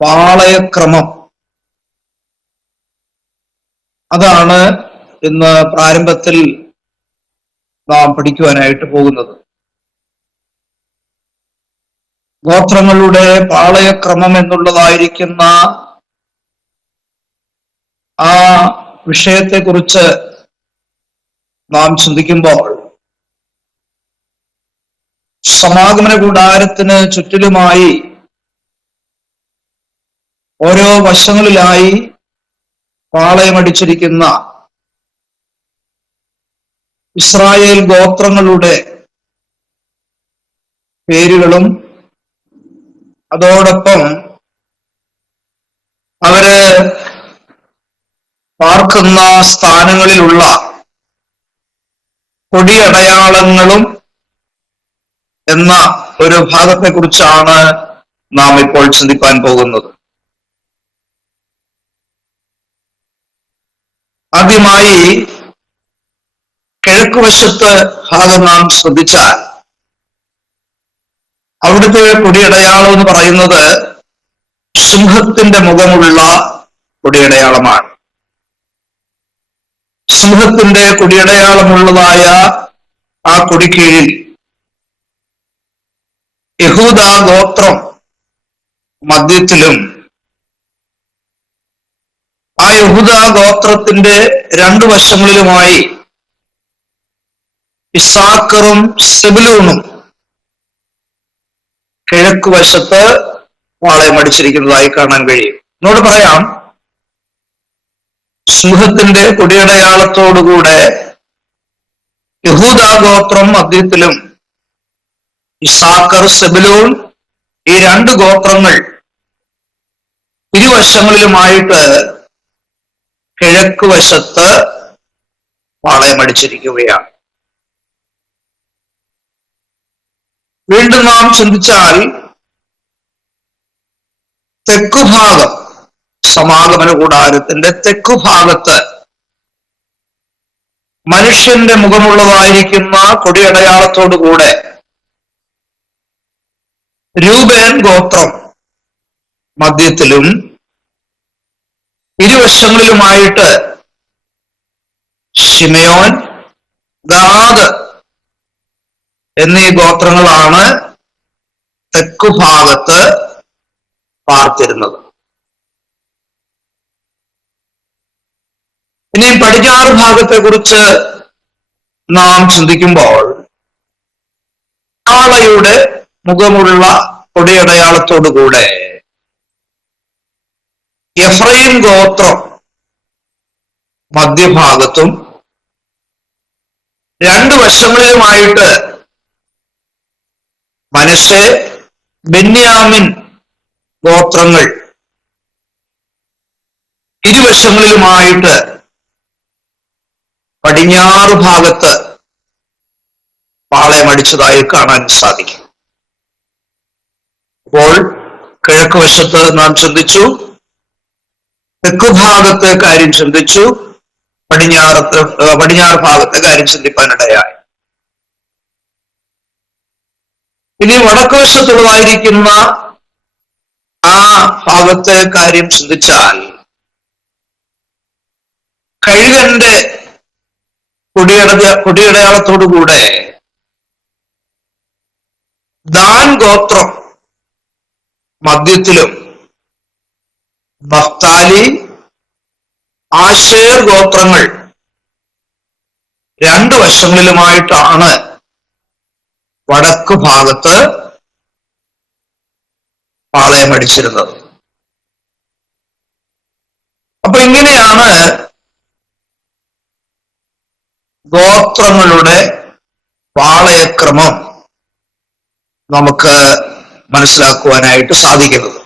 പാളയക്രമം, അതാണ് ഇന്ന് പ്രാരംഭത്തിൽ നാം പഠിക്കുവാനായിട്ട് പോകുന്നത്. ഗോത്രങ്ങളുടെ പാളയക്രമം എന്നുള്ളതായിരിക്കുന്ന ആ വിഷയത്തെക്കുറിച്ച് നാം ചിന്തിക്കുമ്പോൾ സമാഗമന കൂടാരത്തിന് ചുറ്റിലുമായി ഓരോ വശങ്ങളിലായി പാളയമടിച്ചിരിക്കുന്ന ഇസ്രായേൽ ഗോത്രങ്ങളുടെ പേരുകളും അതോടൊപ്പം അവര് പാർക്കുന്ന സ്ഥാനങ്ങളിലുള്ള കൊടിയടയാളങ്ങളും എന്ന ഒരു ഭാഗത്തെക്കുറിച്ചാണ് നാം ഇപ്പോൾ ചിന്തിക്കാൻ പോകുന്നത്. ആദ്യമായി കിഴക്കുവശത്ത് ഭാഗം നാം ശ്രദ്ധിച്ചാൽ അവിടുത്തെ കൊടിയടയാളം എന്ന് പറയുന്നത് സിംഹത്തിന്റെ മുഖമുള്ള കൊടിയടയാളമാണ്. സിംഹത്തിന്റെ കൊടിയടയാളമുള്ളതായ ആ കൊടിക്കീഴിൽ യഹൂദ ഗോത്രം മധ്യത്തിലും ആ യഹൂദ ഗോത്രത്തിന്റെ രണ്ടു വശങ്ങളിലുമായി ഇസ്സാക്കറും സെബൂലൂനും കിഴക്ക് വശത്ത് പാളയമടിച്ചിരിക്കുന്നതായി കാണാൻ കഴിയും. എന്നോട് പറയാം, സിംഹത്തിന്റെ കൊടിയടയാളത്തോടുകൂടെ യഹൂദ ഗോത്രം മധ്യത്തിലും ഇസ്സാക്കർ, സെബൂലൂൻ ഈ രണ്ട് ഗോത്രങ്ങൾ ഇരുവശങ്ങളിലുമായിട്ട് കിഴക്ക് വശത്ത് പാളയമടിച്ചിരിക്കുകയാണ്. വീണ്ടും നാം ചിന്തിച്ചാൽ തെക്കുഭാഗം, സമാഗമന കൂടാരത്തിന്റെ തെക്കുഭാഗത്ത് മനുഷ്യന്റെ മുഖമുള്ളതായിരിക്കുന്ന കൊടിയടയാളത്തോടുകൂടെ രൂബേൻ ഗോത്രം മധ്യത്തിലും ഇരുവശങ്ങളിലുമായിട്ട് ശിമയോൻ, ഗാദ് എന്നീ ഗോത്രങ്ങളാണ് തെക്കുഭാഗത്ത് പാർത്തിരുന്നത്. ഇനി പടിഞ്ഞാറ് ഭാഗത്തെ കുറിച്ച് നാം ചിന്തിക്കുമ്പോൾ കാളയുടെ മുഖമുള്ള കൊടിയടയാളത്തോടുകൂടെ എഫ്രൈം ഗോത്രം മധ്യഭാഗത്തും രണ്ടു വശങ്ങളിലുമായിട്ട് മനശ്ശെ, ബെന്യാമിൻ ഗോത്രങ്ങൾ ഇരുവശങ്ങളിലുമായിട്ട് പടിഞ്ഞാറ് ഭാഗത്ത് പാളയമടിച്ചതായി കാണാൻ സാധിക്കും. അപ്പോൾ കിഴക്ക് വശത്ത് നാം ചിന്തിച്ചു, തെക്കുഭാഗത്തെ കാര്യം ചിന്തിച്ചു, പടിഞ്ഞാറ് ഭാഗത്തെ കാര്യം ചിന്തിക്കാനിടയായി. ഇനി വടക്ക് വശത്തുള്ളതായിരിക്കുന്ന ആ ഭാഗത്തെ കാര്യം ചിന്തിച്ചാൽ കഴുകന്റെ കൊടിയടയാളത്തോടുകൂടെ ദാൻ ഗോത്രം മധ്യത്തിലും നഫ്താലി, ആശേർ ഗോത്രങ്ങൾ രണ്ടു വശങ്ങളിലുമായിട്ടാണ് വടക്ക് ഭാഗത്ത് പാളയമടിച്ചിരുന്നത്. അപ്പൊ ഇങ്ങനെയാണ് ഗോത്രങ്ങളുടെ പാളയക്രമം നമുക്ക് മനസ്സിലാക്കുവാനായിട്ട് സാധിക്കുന്നത്.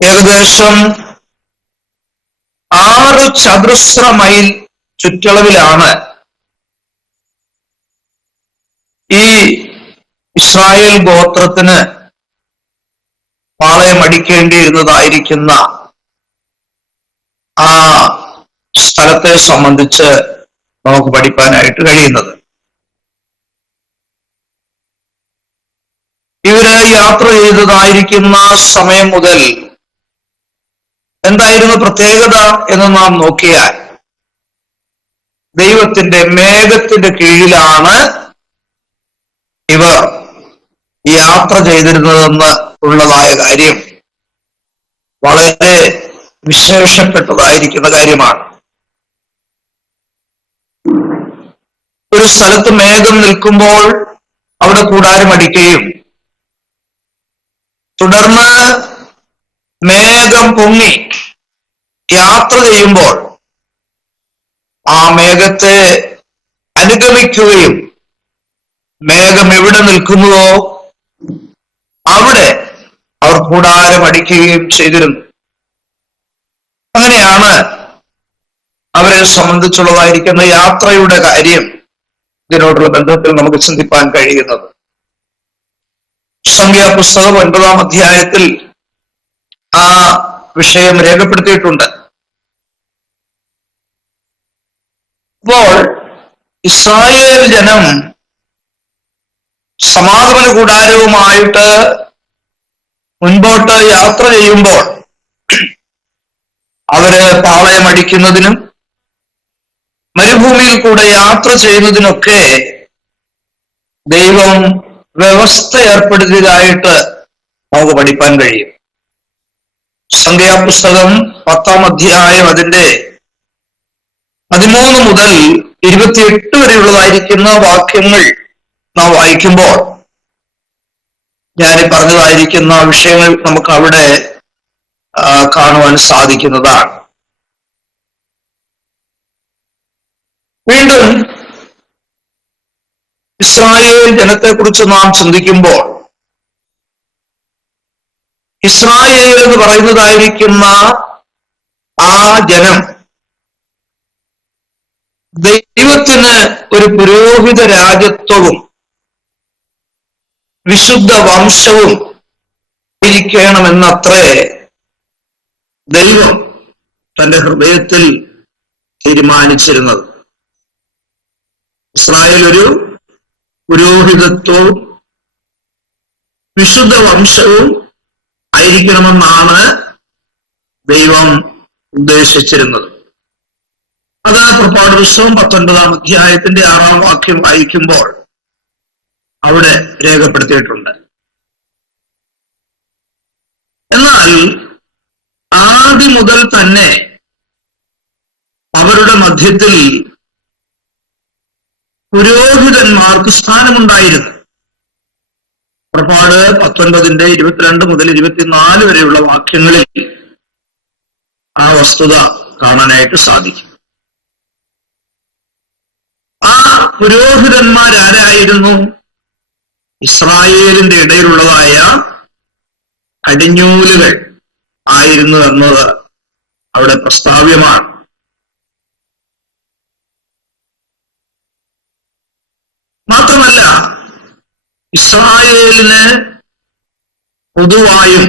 ഏകദേശം 6 ചതുരശ്ര മൈൽ ചുറ്റളവിലാണ് ഈ ഇസ്രായേൽ ഗോത്രത്തിന് പാളയമടിക്കേണ്ടിയിരുന്നതായിരിക്കുന്ന ആ സ്ഥലത്തെ സംബന്ധിച്ച് നമുക്ക് പഠിക്കാനായിട്ട് കഴിയുന്നത്. യാത്ര ചെയ്തതായിരിക്കുന്ന സമയം മുതൽ എന്തായിരുന്നു പ്രത്യേകത എന്ന് നാം നോക്കിയാൽ, ദൈവത്തിന്റെ മേഘത്തിന്റെ കീഴിലാണ് ഇവർ യാത്ര ചെയ്തിരുന്നതെന്ന് ഉള്ളതായ കാര്യം വളരെ വിശേഷപ്പെട്ടതായിരിക്കുന്ന കാര്യമാണ്. ഒരു സ്ഥലത്ത് മേഘം നിൽക്കുമ്പോൾ അവിടെ കൂടാരം അടിക്കുകയും തുടർന്ന് മേഘം പൊങ്ങി യാത്ര ചെയ്യുമ്പോൾ ആ മേഘത്തെ അനുഗമിക്കുകയും മേഘം എവിടെ നിൽക്കുന്നുവോ അവിടെ അവർ കൂടാരം അടിക്കുകയും ചെയ്തിരുന്നു. അങ്ങനെയാണ് അവരെ സംബന്ധിച്ചുള്ളതായിരിക്കുന്ന യാത്രയുടെ കാര്യം ഇതിനോടുള്ള ബന്ധത്തിൽ നമുക്ക് ചിന്തിപ്പാൻ കഴിയുന്നത്. സംഖ്യാപുസ്തകം 9-ാം അധ്യായത്തിൽ ആ വിഷയം രേഖപ്പെടുത്തിയിട്ടുണ്ട്. അപ്പോൾ ഇസ്രായേൽ ജനം സമാഗമന കൂടാരവുമായിട്ട് മുൻപോട്ട് യാത്ര ചെയ്യുമ്പോൾ അവര് പാളയമടിക്കുന്നതിനും മരുഭൂമിയിൽ കൂടെ യാത്ര ചെയ്യുന്നതിനൊക്കെ ദൈവം വ്യവസ്ഥ ഏർപ്പെടുത്തിയതായിട്ട് നമുക്ക് പഠിപ്പാൻ കഴിയും. സംഖ്യാപുസ്തകം 10-ാം അധ്യായം അതിന്റെ 13 മുതൽ 28 വരെയുള്ളതായിരിക്കുന്ന വാക്യങ്ങൾ നാം വായിക്കുമ്പോൾ ഞാൻ പറഞ്ഞതായിരിക്കുന്ന വിഷയങ്ങൾ നമുക്ക് അവിടെ കാണുവാൻ സാധിക്കുന്നതാണ്. വീണ്ടും ഇസ്രായേൽ ജനത്തെക്കുറിച്ച് നാം ചിന്തിക്കുമ്പോൾ ഇസ്രായേൽ എന്ന് പറയുന്നതായിരിക്കുന്ന ആ ജനം ദൈവത്തിന് ഒരു പുരോഹിത രാജ്യത്വവും വിശുദ്ധ വംശവും ഇരിക്കണമെന്നത്രേ ദൈവം തന്റെ ഹൃദയത്തിൽ തീരുമാനിച്ചിരുന്നത്. ഇസ്രായേൽ ഒരു പുരോഹിതത്വവും വിശുദ്ധ വംശവും ആയിരിക്കണമെന്നാണ് ദൈവം ഉദ്ദേശിച്ചിരുന്നത്. അത് പുറപ്പാട് പുസ്തകം 19-ാം അധ്യായത്തിന്റെ 6-ാം വാക്യം വായിക്കുമ്പോൾ അവിടെ രേഖപ്പെടുത്തിയിട്ടുണ്ട്. എന്നാൽ ആദ്യം മുതൽ തന്നെ അവരുടെ മധ്യത്തിൽ പുരോഹിതന്മാർക്ക് സ്ഥാനമുണ്ടായിരുന്നു. പുറപ്പാട് 19-ന്റെ 22 മുതൽ 24 വരെയുള്ള വാക്യങ്ങളിൽ ആ വസ്തുത കാണാനായിട്ട് സാധിക്കും. ആ പുരോഹിതന്മാരാരായിരുന്നു? ഇസ്രായേലിന്റെ ഇടയിലുള്ളതായ കടിഞ്ഞൂലുകൾ ആയിരുന്നു എന്നത് അവിടെ പ്രസ്താവ്യമാണ്. മാത്രമല്ല, ഇസ്രായേലിന് പൊതുവായും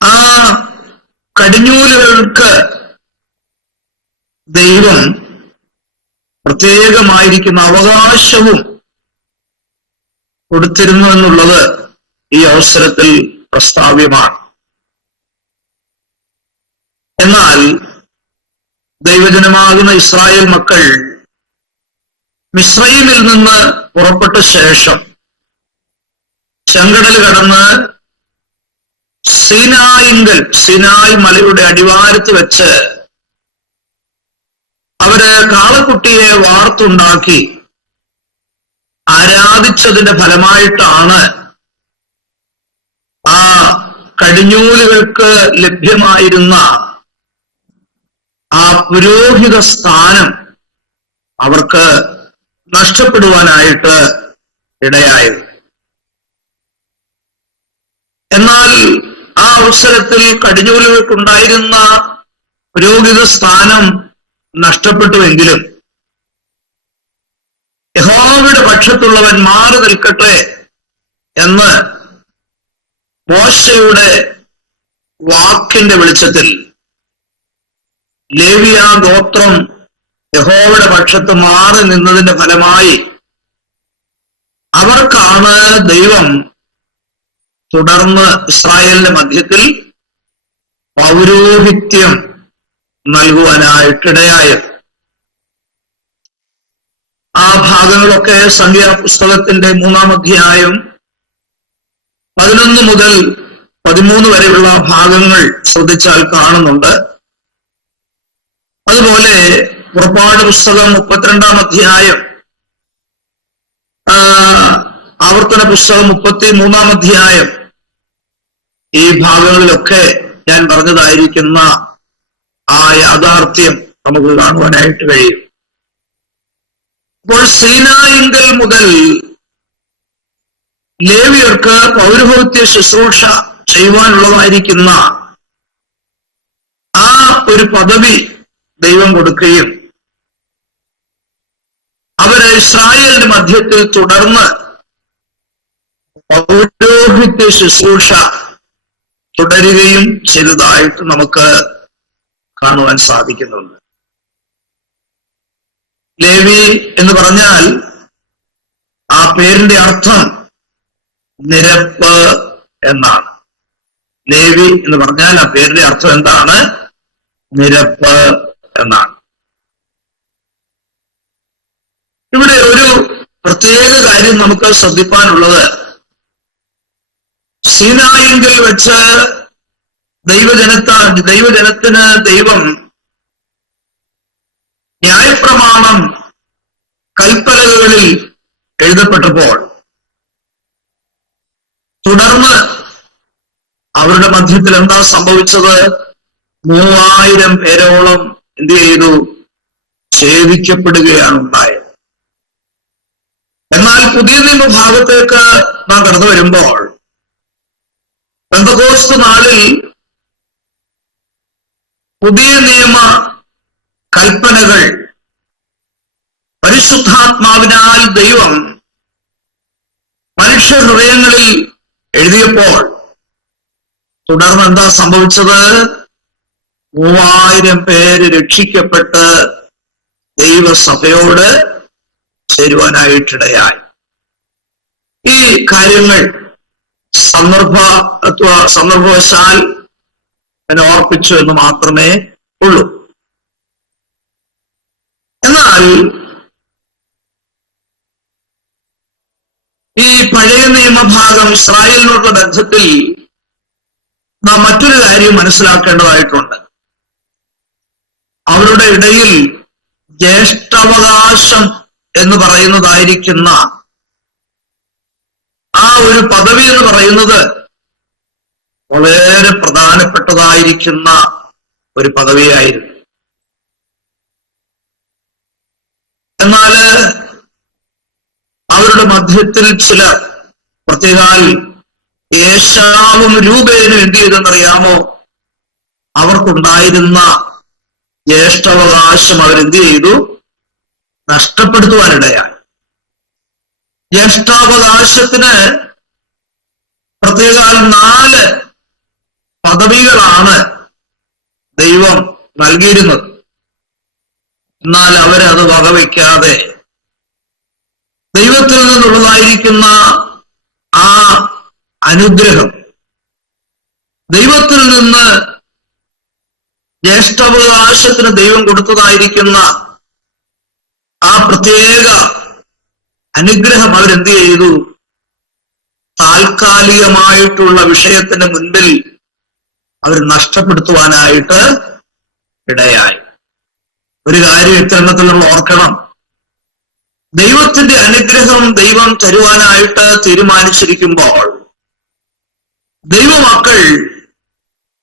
ആ കടിഞ്ഞൂലുകൾക്ക് ദൈവം പ്രത്യേകമായിരിക്കുന്ന അവകാശവും കൊടുത്തിരുന്നു എന്നുള്ളത് ഈ അവസരത്തിൽ പ്രസ്താവ്യമാണ്. എന്നാൽ ദൈവജനമാകുന്ന ഇസ്രായേൽ മക്കൾ മിസ്രയീമിൽ നിന്ന് പുറപ്പെട്ട ശേഷം ചെങ്കടൽ കടന്ന് സീനായ് മലയുടെ അടിവാരത്ത് വെച്ച് അവര് കാളക്കുട്ടിയെ വാർത്തുണ്ടാക്കി ആരാധിച്ചതിന്റെ ഫലമായിട്ടാണ് ആ കടിഞ്ഞൂലുകൾക്ക് ലഭ്യമായിരുന്ന ആ പുരോഹിത സ്ഥാനം അവർക്ക് നഷ്ടപ്പെടുവാനായിട്ട് ഇടയായത്. എന്നാൽ ആ അവസരത്തിൽ കടിഞ്ഞൂലുകൾക്കുണ്ടായിരുന്ന പുരോഹിത സ്ഥാനം നഷ്ടപ്പെട്ടുവെങ്കിലും യഹോവയുടെ പക്ഷത്തുള്ളവൻ മാറി നിൽക്കട്ടെ എന്ന് മോശയുടെ വാക്കിന്റെ വെളിച്ചത്തിൽ ലേവിയ ഗോത്രം യഹോവയുടെ പക്ഷത്ത് മാറി നിന്നതിന്റെ ഫലമായി അവർക്കാണ് ദൈവം തുടർന്ന് ഇസ്രായേലിന്റെ മധ്യത്തിൽ പൗരോഹിത്യം നൽകുവാനായിട്ടിടയായത്. ആ ഭാഗങ്ങളൊക്കെ സംഖ്യാപുസ്തകത്തിന്റെ 3-ാം അധ്യായം 11 മുതൽ 13 വരെയുള്ള ഭാഗങ്ങൾ ശ്രദ്ധിച്ചാൽ കാണുന്നുണ്ട്. അതുപോലെ പുറപ്പാട് പുസ്തകം 32-ാം അധ്യായം, ആവർത്തന പുസ്തകം 33-ാം അധ്യായം, ഈ ഭാഗങ്ങളിലൊക്കെ ഞാൻ പറഞ്ഞതായിരിക്കുന്ന ആ യാഥാർത്ഥ്യം നമുക്ക് കാണുവാനായിട്ട് കഴിയും. അപ്പോൾ സീനായിങ്കൽ മുതൽ ലേവ്യർക്ക് പൗരോഹിത്യ ശുശ്രൂഷ ചെയ്യുവാനുള്ളതായിരിക്കുന്ന ആ ഒരു പദവി ദൈവം കൊടുക്കുകയും അവര് ഇസ്രായേലിന്റെ മധ്യത്തിൽ തുടർന്ന് പൗരോഹിത്യ ശുശ്രൂഷ തുടരുകയും ചെയ്തതായിട്ട് നമുക്ക് കാണുവാൻ സാധിക്കുന്നുണ്ട്. ലേവി എന്ന് പറഞ്ഞാൽ ആ പേരിന്റെ അർത്ഥം നിരപ്പ് എന്നാണ്. ലേവി എന്ന് പറഞ്ഞാൽ ആ പേരിന്റെ അർത്ഥം എന്താണ്? നിരപ്പ് എന്നാണ്. ഇവിടെ ഒരു പ്രത്യേക കാര്യം നമുക്ക് ശ്രദ്ധിപ്പാനുള്ളത്, സീനായിങ്കിൽ വെച്ച് ദൈവജനത്തിന് ദൈവം ന്യായപ്രമാണം കൽപ്പലകളിൽ എഴുതപ്പെട്ടപ്പോൾ തുടർന്ന് അവരുടെ മധ്യത്തിൽ എന്താ സംഭവിച്ചത്? 3000 പേരോളം എന്ത് ചെയ്തു? ഛേദിക്കപ്പെടുകയാണ് ഉണ്ടായത്. എന്നാൽ പുതിയ നിയമഭാഗത്തേക്ക് നാം കടന്നു വരുമ്പോൾ പെന്തക്കോസ്ത് നാളിൽ പുതിയ നിയമ കൽപ്പനകൾ പരിശുദ്ധാത്മാവിനാൽ ദൈവം മനുഷ്യ ഹൃദയങ്ങളിൽ എഴുതിയപ്പോൾ തുടർന്ന് എന്താ സംഭവിച്ചത്? 3000 പേര് രക്ഷിക്കപ്പെട്ട് ദൈവസഭയോട് ചേരുവാനായിട്ടിടയായി. ഈ കാര്യങ്ങൾ സന്ദർഭവശാൽ എന്നെ ഓർപ്പിച്ചു എന്ന് മാത്രമേ ഉള്ളൂ. എന്നാൽ ഈ പഴയ നിയമഭാഗം ഇസ്രായേലിനോടുള്ള ബന്ധത്തിൽ നാം മറ്റൊരു കാര്യം മനസ്സിലാക്കേണ്ടതായിട്ടുണ്ട്. അവരുടെ ഇടയിൽ ജ്യേഷ്ഠാവകാശം എന്ന് പറയുന്നതായിരിക്കുന്ന ആ ഒരു പദവി എന്ന് പറയുന്നത് വളരെ പ്രധാനപ്പെട്ടതായിരിക്കുന്ന ഒരു പദവിയായിരുന്നു. എന്നാല് അവരുടെ മധ്യത്തിൽ ചിലർ, പ്രത്യേകാൽ ഏശാവും രൂപേനും എന്ത് ചെയ്തെന്നറിയാമോ? അവർക്കുണ്ടായിരുന്ന ജ്യേഷ്ഠാവകാശം അവരെന്ത് ചെയ്തു? നഷ്ടപ്പെടുത്തുവാനിടയായി. ജ്യേഷ്ഠാവകാശത്തിന് പ്രത്യേകാൽ 4 പദവികളാണ് ദൈവം നൽകിയിരുന്നത്. എന്നാൽ അവരത് വകവയ്ക്കാതെ ദൈവത്തിൽ നിന്നുള്ളതായിരിക്കുന്ന ആ അനുഗ്രഹം, ദൈവത്തിൽ നിന്ന് ജ്യേഷ്ഠാവകാശത്തിന് ദൈവം കൊടുത്തതായിരിക്കുന്ന ആ പ്രത്യേക അനുഗ്രഹം അവരെന്ത് ചെയ്തു? താൽക്കാലികമായിട്ടുള്ള വിഷയത്തിന്റെ മുൻപിൽ അവർ നഷ്ടപ്പെടുത്തുവാനായിട്ട് ഇടയായി. ഒരു കാര്യം ഇത്തരണത്തിൽ നമ്മൾ ഓർക്കണം, ദൈവത്തിന്റെ അനുഗ്രഹം ദൈവം തരുവാനായിട്ട് തീരുമാനിച്ചിരിക്കുമ്പോൾ ദൈവമക്കൾ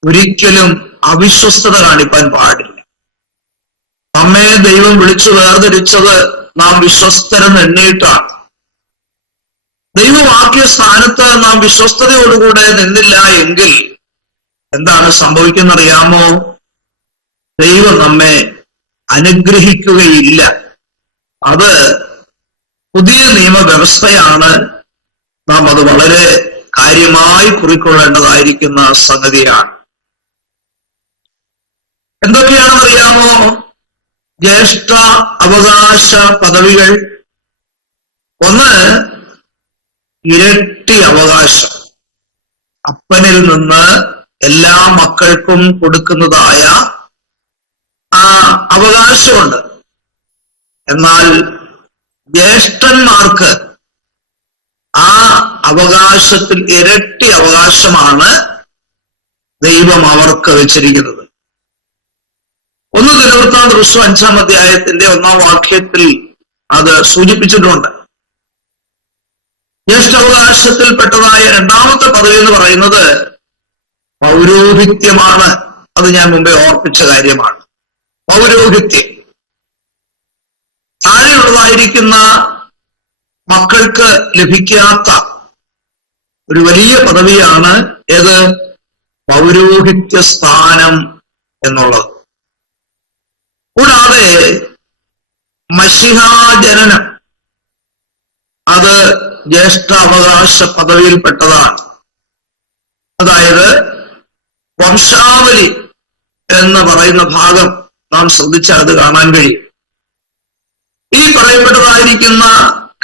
ഒരിക്കലും അവിശ്വസ്തത കാണിപ്പാൻ പാടില്ല. നമ്മെ ദൈവം വിളിച്ചു വേർതിരിച്ചത് നാം വിശ്വസ്തരെന്ന് എണ്ണിയിട്ടാണ്. ദൈവവാക്യ സ്ഥാനത്ത് നാം വിശ്വസ്തയോടുകൂടെ നിന്നില്ല എങ്കിൽ എന്താണ് സംഭവിക്കുന്നറിയാമോ? ദൈവം നമ്മെ അനുഗ്രഹിക്കുകയില്ല. അത് പുതിയ നിയമവ്യവസ്ഥയാണ്. നാം അത് വളരെ കാര്യമായി കുറിക്കൊള്ളേണ്ടതായിരിക്കുന്ന സംഗതിയാണ്. എന്തൊക്കെയാണെന്നറിയാമോ? ജ്യേഷ്ഠ അവകാശ പദവികൾ. ഒന്ന്, ഇരട്ടി അവകാശം, അപ്പനിൽ നിന്ന് എല്ലാ മക്കൾക്കും കൊടുക്കുന്നതായ ആ അവകാശമുണ്ട്. എന്നാൽ ജ്യേഷ്ഠന്മാർക്ക് ആ അവകാശത്തിൽ ഇരട്ടി അവകാശമാണ് ദൈവം അവർക്ക് വെച്ചിരിക്കുന്നത്. 1 ദിനവൃത്താന്തം 5-ാം അധ്യായത്തിന്റെ 1-ാം വാക്യത്തിൽ അത് സൂചിപ്പിച്ചിട്ടുണ്ട്. ജ്യേഷ്ഠാവകാശത്തിൽപ്പെട്ടതായ 2ാമത്തെ പദവി എന്ന് പറയുന്നത് പൗരോഹിത്യമാണ്. അത് ഞാൻ മുമ്പേ ഓർപ്പിച്ച കാര്യമാണ്. പൗരോഹിത്യം താഴെയുള്ളതായിരിക്കുന്ന മക്കൾക്ക് ലഭിക്കാത്ത ഒരു വലിയ പദവിയാണ് ഏത്? പൗരോഹിത്യ സ്ഥാനം എന്നുള്ളത്. കൂടാതെ മശിഹാജനനം അത് ജ്യേഷ്ഠാവകാശ പദവിയിൽപ്പെട്ടതാണ്. അതായത് വംശാവലി എന്ന് പറയുന്ന ഭാഗം നാം ശ്രദ്ധിച്ചാൽ അത് കാണാൻ കഴിയും. ഈ പറയപ്പെട്ടതായിരിക്കുന്ന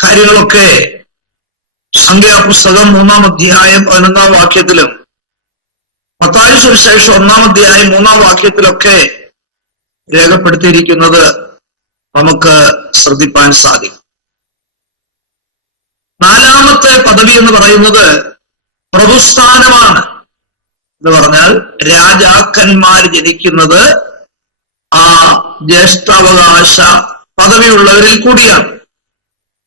കാര്യങ്ങളൊക്കെ സംഖ്യാപുസ്തകം 3-ാം അധ്യായം 11-ാം വാക്യത്തിലും മത്തായി സുവിശേഷം 1-ാം അധ്യായം 3-ാം വാക്യത്തിലൊക്കെ രേഖപ്പെടുത്തിയിരിക്കുന്നത് നമുക്ക് ശ്രദ്ധിപ്പാൻ സാധിക്കും. 4ാമത്തെ പദവി എന്ന് പറയുന്നത് പ്രഭുസ്ഥാനമാണ്. എന്ന് പറഞ്ഞാൽ രാജാക്കന്മാർ ജനിക്കുന്നത് ആ ജ്യേഷ്ഠാവകാശ പദവിയുള്ളവരിൽ കൂടിയാണ്.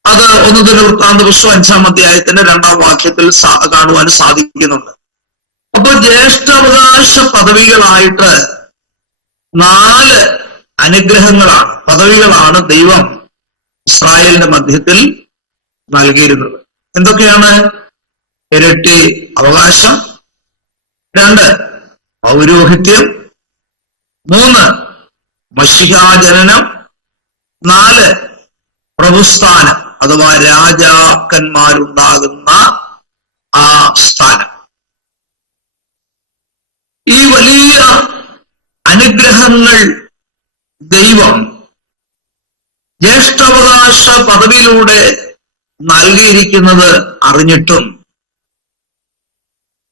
അത് 1 ദിനവൃത്താന്തം 5-ാം അധ്യായത്തിന്റെ 2-ാം വാക്യത്തിൽ കാണുവാൻ സാധിക്കുന്നുണ്ട്. അപ്പോൾ ജ്യേഷ്ഠാവകാശ പദവികളായിട്ട് 4 അനുഗ്രഹങ്ങളാണ്, പദവികളാണ് ദൈവം ഇസ്രായേലിന്റെ മധ്യത്തിൽ നൽകിയിരുന്നത്. എന്തൊക്കെയാണ്? ഇരട്ടി അവകാശം, 2 പൗരോഹിത്യം, 3 മശിഹാജനനം, 4 പ്രഭുസ്ഥാനം അഥവാ രാജാക്കന്മാരുണ്ടാകുന്ന ആ സ്ഥാനം. ഈ വലിയ അനുഗ്രഹങ്ങൾ ദൈവം ജ്യേഷ്ഠാവകാശ പദവിയിലൂടെ നൽകിയിരിക്കുന്നത് അറിഞ്ഞിട്ടും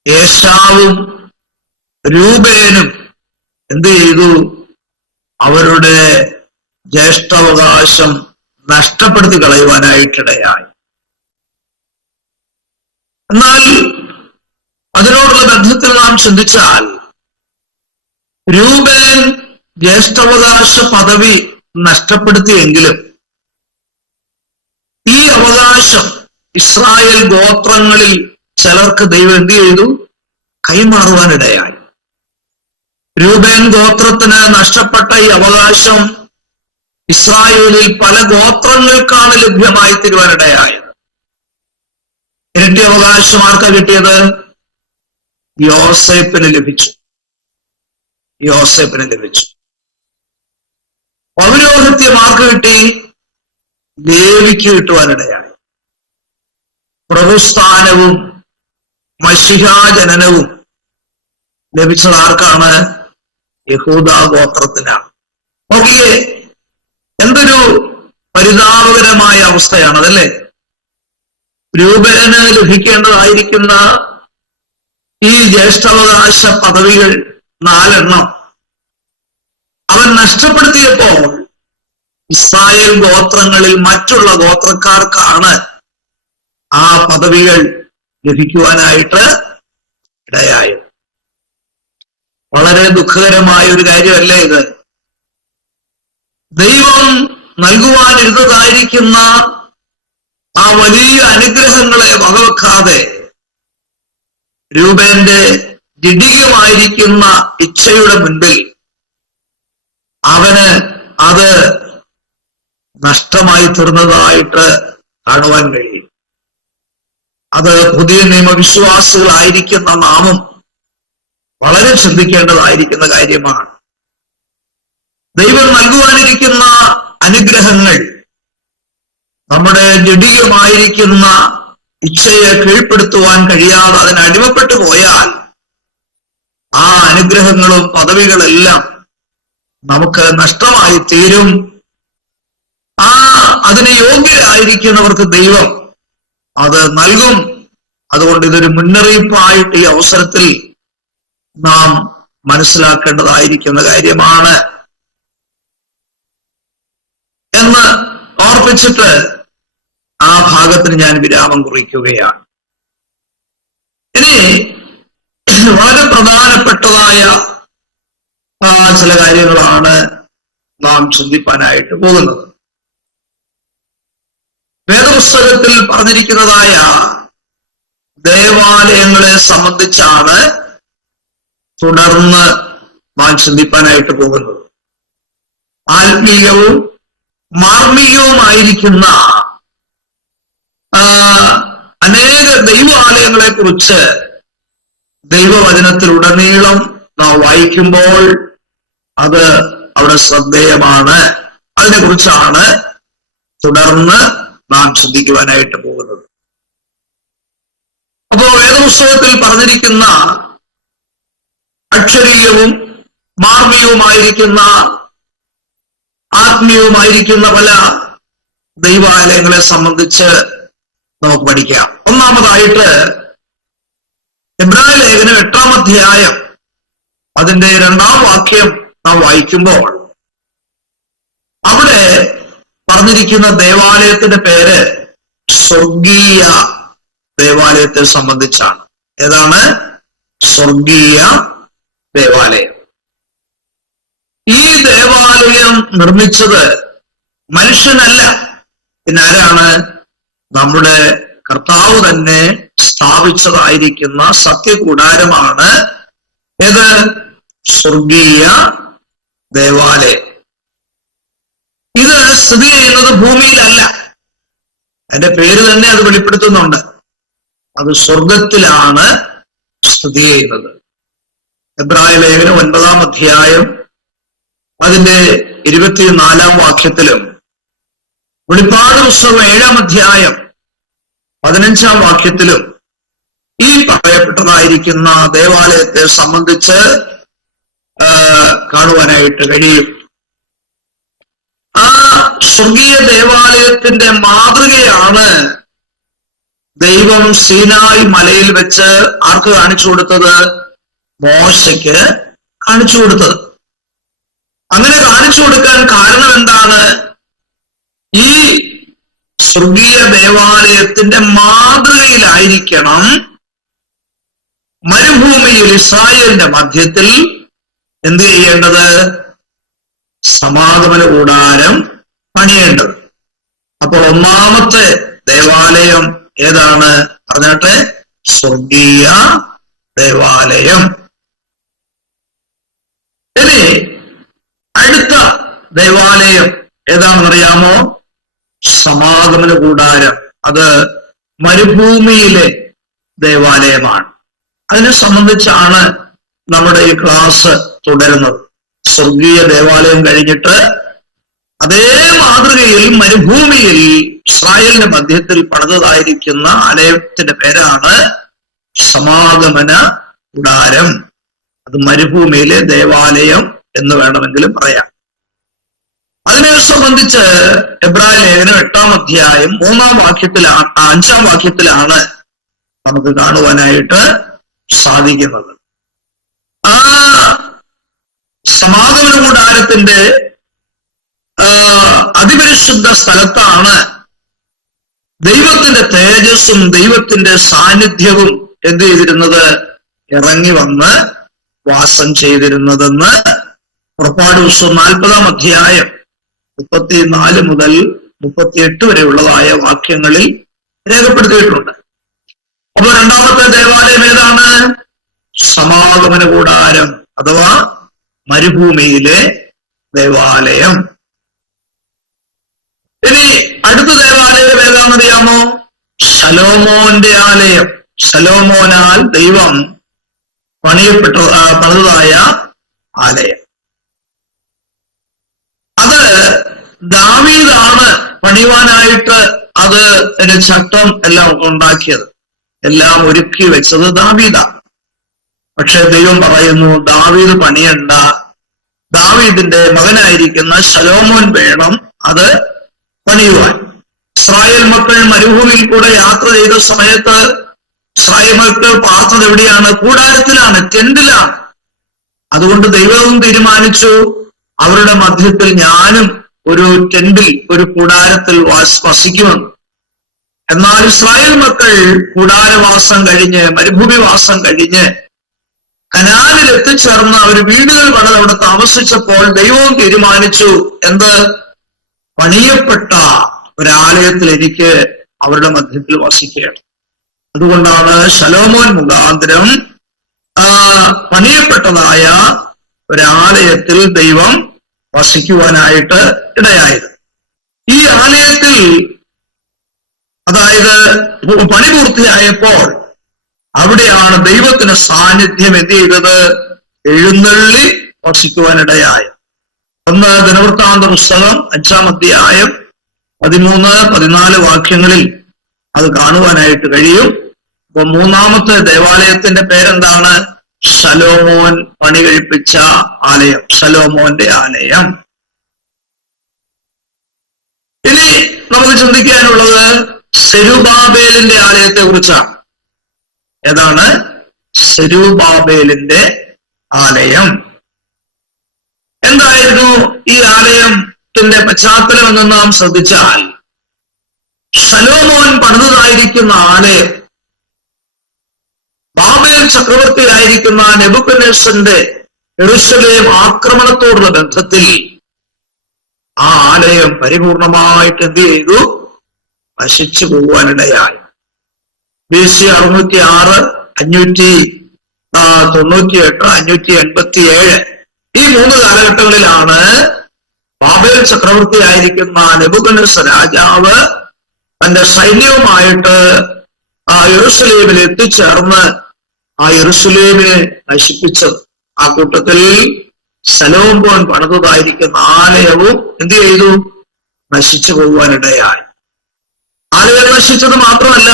ഏശാവും രൂബേനും എന്ത് ചെയ്തു? അവരുടെ ജ്യേഷ്ഠാവകാശം നഷ്ടപ്പെടുത്തി കളയുവാനായിട്ടിടയായി. എന്നാൽ അതിനോടുള്ള ബന്ധത്തിൽ നാം ചിന്തിച്ചാൽ രൂബേൻ ജ്യേഷ്ഠാവകാശ പദവി നഷ്ടപ്പെടുത്തിയെങ്കിലും ഈ അവകാശം ഇസ്രായേൽ ഗോത്രങ്ങളിൽ ചിലർക്ക് ദൈവം എന്ത് ചെയ്തു? കൈമാറുവാനിടയായി. രൂബേൻ ഗോത്രത്തിന് നഷ്ടപ്പെട്ട ഈ അവകാശം ഇസ്രായേലിൽ പല ഗോത്രങ്ങൾക്കാണ് ലഭ്യമായി തീരുവാനിടയായത്. ഇരട്ടി അവകാശം ആർക്കാ കിട്ടിയത്? യോസേപ്പിന് ലഭിച്ചു. പൗരോഹിത്യം ആർക്ക് കിട്ടി? ലേവിക്ക് കിട്ടുവാനിടയായി. പ്രഭുസ്ഥാനവും മശിഹാജനനവും ലഭിച്ചത് ആർക്കാണ്? യഹൂദാ ഗോത്രത്തിനാണ്. നോക്കിയേ, എന്തൊരു പരിതാപകരമായ അവസ്ഥയാണ് അതല്ലേ? രൂപേന് ലഭിക്കേണ്ടതായിരിക്കുന്ന ഈ ജ്യേഷ്ഠാവകാശ പദവികൾ 4 അവൻ നഷ്ടപ്പെടുത്തിയപ്പോൾ ഇസ്രായേൽ ഗോത്രങ്ങളിൽ മറ്റുള്ള ഗോത്രക്കാർക്കാണ് ആ പദവികൾ ലഭിക്കുവാനായിട്ട് ഇടയായത്. വളരെ ദുഃഖകരമായ ഒരു കാര്യമല്ലേ ഇത്? ദൈവം നൽകുവാനിരുന്നതായിരിക്കുന്ന ആ വലിയ അനുഗ്രഹങ്ങളെ വകവെക്കാതെ രൂപേന്റെ ജഡികമായിരിക്കുന്ന ഇച്ഛയുടെ മുൻപിൽ അവന് അത് നഷ്ടമായി തീർന്നതായിട്ട് കാണുവാൻ കഴിയും. അത് പുതിയ നിയമവിശ്വാസികളായിരിക്കുന്ന നാമും വളരെ ശ്രദ്ധിക്കേണ്ടതായിരിക്കുന്ന കാര്യമാണ്. ദൈവം നൽകുവാനിരിക്കുന്ന അനുഗ്രഹങ്ങൾ നമ്മുടെ ജഡികമായിരിക്കുന്ന ഇച്ഛയെ കീഴ്പ്പെടുത്തുവാൻ കഴിയാതെ അതിന് അടിമപ്പെട്ടു പോയാൽ ആ അനുഗ്രഹങ്ങളും പദവികളെല്ലാം നമുക്ക് നഷ്ടമായി തീരും. അതിന് യോഗ്യരായിരിക്കുന്നവർക്ക് ദൈവം അത് നൽകും അതുകൊണ്ട് ഇതൊരു മുന്നറിയിപ്പായിട്ട് ഈ അവസരത്തിൽ നാം മനസ്സിലാക്കേണ്ടതായിരിക്കുന്ന കാര്യമാണ് എന്ന് ഓർപ്പിച്ചിട്ട് ആ ഭാഗത്തിന് ഞാൻ വിരാമം കുറിക്കുകയാണ്. ഇനി വളരെ പ്രധാനപ്പെട്ടതായ ചില കാര്യങ്ങളാണ് നാം ചിന്തിപ്പാനായിട്ട് പോകുന്നത്. വേദപുസ്തകത്തിൽ പറഞ്ഞിരിക്കുന്നതായ ദേവാലയങ്ങളെ സംബന്ധിച്ചാണ് തുടർന്ന് നാം ചിന്തിപ്പാനായിട്ട് പോകുന്നത്. ആത്മീയവും മാർമികവുമായിരിക്കുന്ന അനേക ദൈവാലയങ്ങളെ കുറിച്ച് ദൈവവചനത്തിലുടനീളം നാം വായിക്കുമ്പോൾ അത് അവിടെ ശ്രദ്ധേയമാണ്. അതിനെക്കുറിച്ചാണ് തുടർന്ന് നാം ചിന്തിക്കുവാനായിട്ട് പോകുന്നത്. അപ്പോ വേദപുസ്തകത്തിൽ പറഞ്ഞിരിക്കുന്ന അക്ഷരീയവും മാർമികവുമായിരിക്കുന്ന ആത്മീയവുമായിരിക്കുന്ന പല ദൈവാലയങ്ങളെ സംബന്ധിച്ച് നമുക്ക് പഠിക്കാം. ഒന്നാമതായിട്ട് എബ്രായ ലേഖനം 8-ാം അധ്യായം അതിന്റെ 2-ാം വാക്യം നാം വായിക്കുമ്പോൾ അവിടെ പറഞ്ഞിരിക്കുന്ന ദേവാലയത്തിന്റെ പേര് സ്വർഗീയ ദേവാലയത്തെ സംബന്ധിച്ചാണ്. ഏതാണ്? സ്വർഗീയ ദേവാലയം. ഈ ദേവാലയം നിർമ്മിച്ചത് മനുഷ്യനല്ല, പിന്നെ ആരാണ്? നമ്മുടെ കർത്താവ് തന്നെ സ്ഥാപിച്ചതായിരിക്കുന്ന സത്യകൂടാരമാണ് ഏത്? സ്വർഗീയ ദേവാലയം. ഇത് സ്ഥിതി ചെയ്യുന്നത് ഭൂമിയിലല്ല. അതിന്റെ പേര് തന്നെ അത് വെളിപ്പെടുത്തുന്നുണ്ട്. അത് സ്വർഗത്തിലാണ് സ്ഥിതി ചെയ്യുന്നത്. എബ്രായ ലേഖനം 9-ാം അധ്യായം അതിന്റെ 24-ാം വാക്യത്തിലും വെളിപ്പാട് പുസ്തകം 7-ാം അധ്യായം 15-ാം വാക്യത്തിലും ഈ പറയപ്പെട്ടതായിരിക്കുന്ന ദേവാലയത്തെ സംബന്ധിച്ച് കാണുവാനായിട്ട് കഴിയും. ആ സ്വർഗീയ ദേവാലയത്തിന്റെ മാതൃകയാണ് ദൈവം സീനായി മലയിൽ വെച്ച് ആർക്ക് കാണിച്ചു കൊടുത്തത്? മോശയ്ക്ക് കാണിച്ചു കൊടുത്തത്. അങ്ങനെ കാണിച്ചു കൊടുക്കാൻ കാരണം എന്താണ്? ഈ സ്വർഗീയ ദേവാലയത്തിന്റെ മാതൃകയിലായിരിക്കണം മരുഭൂമിയിൽ ഇസ്രായേലിന്റെ മധ്യത്തിൽ എന്ത് ചെയ്യേണ്ടത്? സമാഗമന കൂടാരം പണിയേണ്ടത്. അപ്പോൾ ഒന്നാമത്തെ ദേവാലയം ഏതാണ്? പറഞ്ഞാട്ടെ, സ്വർഗീയ ദേവാലയം. ഇനി അടുത്ത ദേവാലയം ഏതാണെന്നറിയാമോ? സമാഗമന കൂടാരം. അത് മരുഭൂമിയിലെ ദേവാലയമാണ്. അതിനെ സംബന്ധിച്ചാണ് നമ്മുടെ ഈ ക്ലാസ് തുടരുന്നത്. സ്വർഗീയ ദേവാലയം കഴിഞ്ഞിട്ട് അതേ മാതൃകയിൽ മരുഭൂമിയിൽ ഇസ്രായേലിന്റെ മധ്യത്തിൽ പണിതതായിരിക്കുന്ന ആലയത്തിന്റെ പേരാണ് സമാഗമന കൂടാരം. അത് മരുഭൂമിയിലെ ദേവാലയം എന്ന് വേണമെങ്കിലും പറയാം. അതിനെ സംബന്ധിച്ച് എബ്രായ ലേഖനം 8-ാം അധ്യായം 3-ാം വാക്യത്തിലാണ് 5-ാം വാക്യത്തിലാണ് നമുക്ക് കാണുവാനായിട്ട് സാധിക്കുന്നത്. ആ സമാഗമന കൂടാരത്തിന്റെ അതിപരിശുദ്ധ സ്ഥലത്താണ് ദൈവത്തിന്റെ തേജസ്സും ദൈവത്തിന്റെ സാന്നിധ്യവും എന്ത് ചെയ്തിരുന്നത്? ഇറങ്ങി വന്ന് വാസം ചെയ്തിരുന്നതെന്ന് പുറപ്പാട് പുസ്തകം 40-ാം അധ്യായം 34 മുതൽ 38 വരെയുള്ളതായ വാക്യങ്ങളിൽ രേഖപ്പെടുത്തിയിട്ടുണ്ട്. അപ്പൊ രണ്ടാമത്തെ ദേവാലയം ഏതാണ്? സമാഗമന കൂടാരം അഥവാ മരുഭൂമിയിലെ ദേവാലയം. ഇനി അടുത്ത ദേവാലയം ഏതാണെന്നറിയാമോ? ശലോമോന്റെ ആലയം. ശലോമോനാൽ ദൈവം പണിതതായ ആലയം. അത് ദാവീദാണ് പണിയുവാനായിട്ട് അതിന്റെ ചട്ടം എല്ലാം ഉണ്ടാക്കിയത്, എല്ലാം ഒരുക്കി വെച്ചത് ദാവീദാണ്. പക്ഷെ ദൈവം പറയുന്നു, ദാവീദ് പണിയണ്ട, ദാവീദിന്റെ മകനായിരിക്കുന്ന ശലോമോൻ വേണം അത് പണിയുവാൻ. ഇസ്രായേൽ മക്കൾ മരുഭൂമിയിൽ കൂടെ യാത്ര ചെയ്ത സമയത്ത് ഇസ്രായേൽ മക്കൾ പാർത്തത് എവിടെയാണ്? കൂടാരത്തിലാണ്, ടെന്റിലാണ്. അതുകൊണ്ട് ദൈവവും തീരുമാനിച്ചു അവരുടെ മധ്യത്തിൽ ഞാനും ഒരു ടെന്റിൽ, ഒരു കൂടാരത്തിൽ വസിക്കുമെന്ന്. എന്നാൽ ഇസ്രായേൽ മക്കൾ കൂടാരവാസം കഴിഞ്ഞ്, മരുഭൂമിവാസം കഴിഞ്ഞ് കനാനിൽ എത്തിച്ചേർന്ന് അവർ വീടുകൾ പണിത് അവിടെ താമസിച്ചപ്പോൾ ദൈവവും തീരുമാനിച്ചു എന്ത്? പണിയപ്പെട്ട ഒരാലയത്തിൽ എനിക്ക് അവരുടെ മധ്യത്തിൽ വസിക്കുകയാണ്. അതുകൊണ്ടാണ് ശലോമോൻ മുഖാന്തരം പണിയപ്പെട്ടതായ ഒരാലയത്തിൽ ദൈവം വസിക്കുവാനായിട്ട് ഇടയായത്. ഈ ആലയത്തിൽ, അതായത് പണി പൂർത്തിയായപ്പോൾ അവിടെയാണ് ദൈവത്തിന് സാന്നിധ്യം എന്ത് ചെയ്തത്? എഴുന്നള്ളി വസിക്കുവാനിടയായത്. 1 ദിനവൃത്താന്ത പുസ്തകം 5-ാം അധ്യായം 13-14 വാക്യങ്ങളിൽ അത് കാണുവാനായിട്ട് കഴിയും. അപ്പൊ 3-ാമത്തെ ദേവാലയത്തിന്റെ പേരെന്താണ്? ശലോമോൻ പണി കഴിപ്പിച്ച ആലയം, ശലോമോന്റെ ആലയം. ഇനി നമുക്ക് ചിന്തിക്കാനുള്ളത് സെരുബാബേലിന്റെ ആലയത്തെ കുറിച്ചാണ്. ഏതാണ്? സെരുബാബേലിന്റെ ആലയം. എന്തായിരുന്നു ഈ ആലയത്തിന്റെ പശ്ചാത്തലം എന്ന് നാം ശ്രദ്ധിച്ചാൽ, ശലോമോൻ പണിതതായിരിക്കുന്ന ആലയം ബാബേൽ ചക്രവർത്തിയായിരിക്കുന്ന നെബൂഖദ്നേസറിന്റെ യെരൂശലേം ആക്രമണത്തോടുള്ള ബന്ധത്തിൽ ആ ആലയം പരിപൂർണമായിട്ട് എന്ത് ചെയ്തു? നശിച്ചു പോകുവാനിടയായി. BC 606, 598, 587 ഈ 3 കാലഘട്ടങ്ങളിലാണ് ബാബേൽ ചക്രവർത്തിയായിരിക്കുന്ന നെബൂഖദ്നേസർ രാജാവ് തന്റെ സൈന്യവുമായിട്ട് ആ യെരൂശലേമിൽ എത്തിച്ചേർന്ന് ആ യെരൂശലേമിനെ നശിപ്പിച്ചത്. ആ കൂട്ടത്തിൽ ശലോമോൻ പണിതതായിരിക്കുന്ന ആലയവും എന്ത് ചെയ്തു? നശിച്ചു പോകുവാനിടയായി. ആലയം നശിച്ചത് മാത്രമല്ല,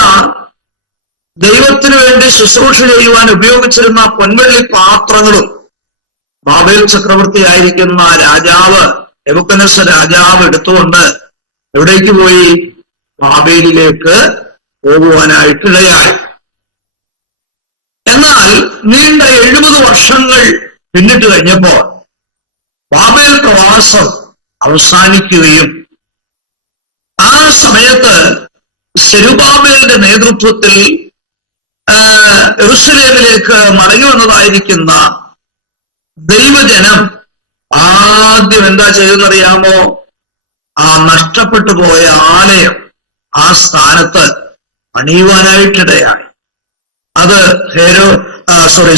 ദൈവത്തിനു വേണ്ടി ശുശ്രൂഷ ചെയ്യുവാൻ ഉപയോഗിച്ചിരുന്ന പൊൻവെള്ളി പാത്രങ്ങളും ബാബേൽ ചക്രവർത്തിയായിരിക്കുന്ന രാജാവ്, നെബൂഖദ്നേസർ രാജാവ് എടുത്തുകൊണ്ട് എവിടേക്ക് പോയി? ബാബേലിലേക്ക് പോകുവാനായിട്ടിടയായി. എന്നാൽ നീണ്ട 70 വർഷങ്ങൾ പിന്നിട്ട് കഴിഞ്ഞപ്പോൾ ബാബേൽ പ്രവാസം അവസാനിക്കുകയും ആ സമയത്ത് സെരുബാബേലിന്റെ നേതൃത്വത്തിൽ യെരൂശലേമിലേക്ക് മടങ്ങി വന്നതായിരിക്കുന്ന ദൈവജനം ആദ്യം എന്താ ചെയ്തെന്നറിയാമോ? ആ നഷ്ടപ്പെട്ടു പോയ ആലയം ആ സ്ഥാനത്ത് പണിയുവാനായിട്ടിടയായി. അത്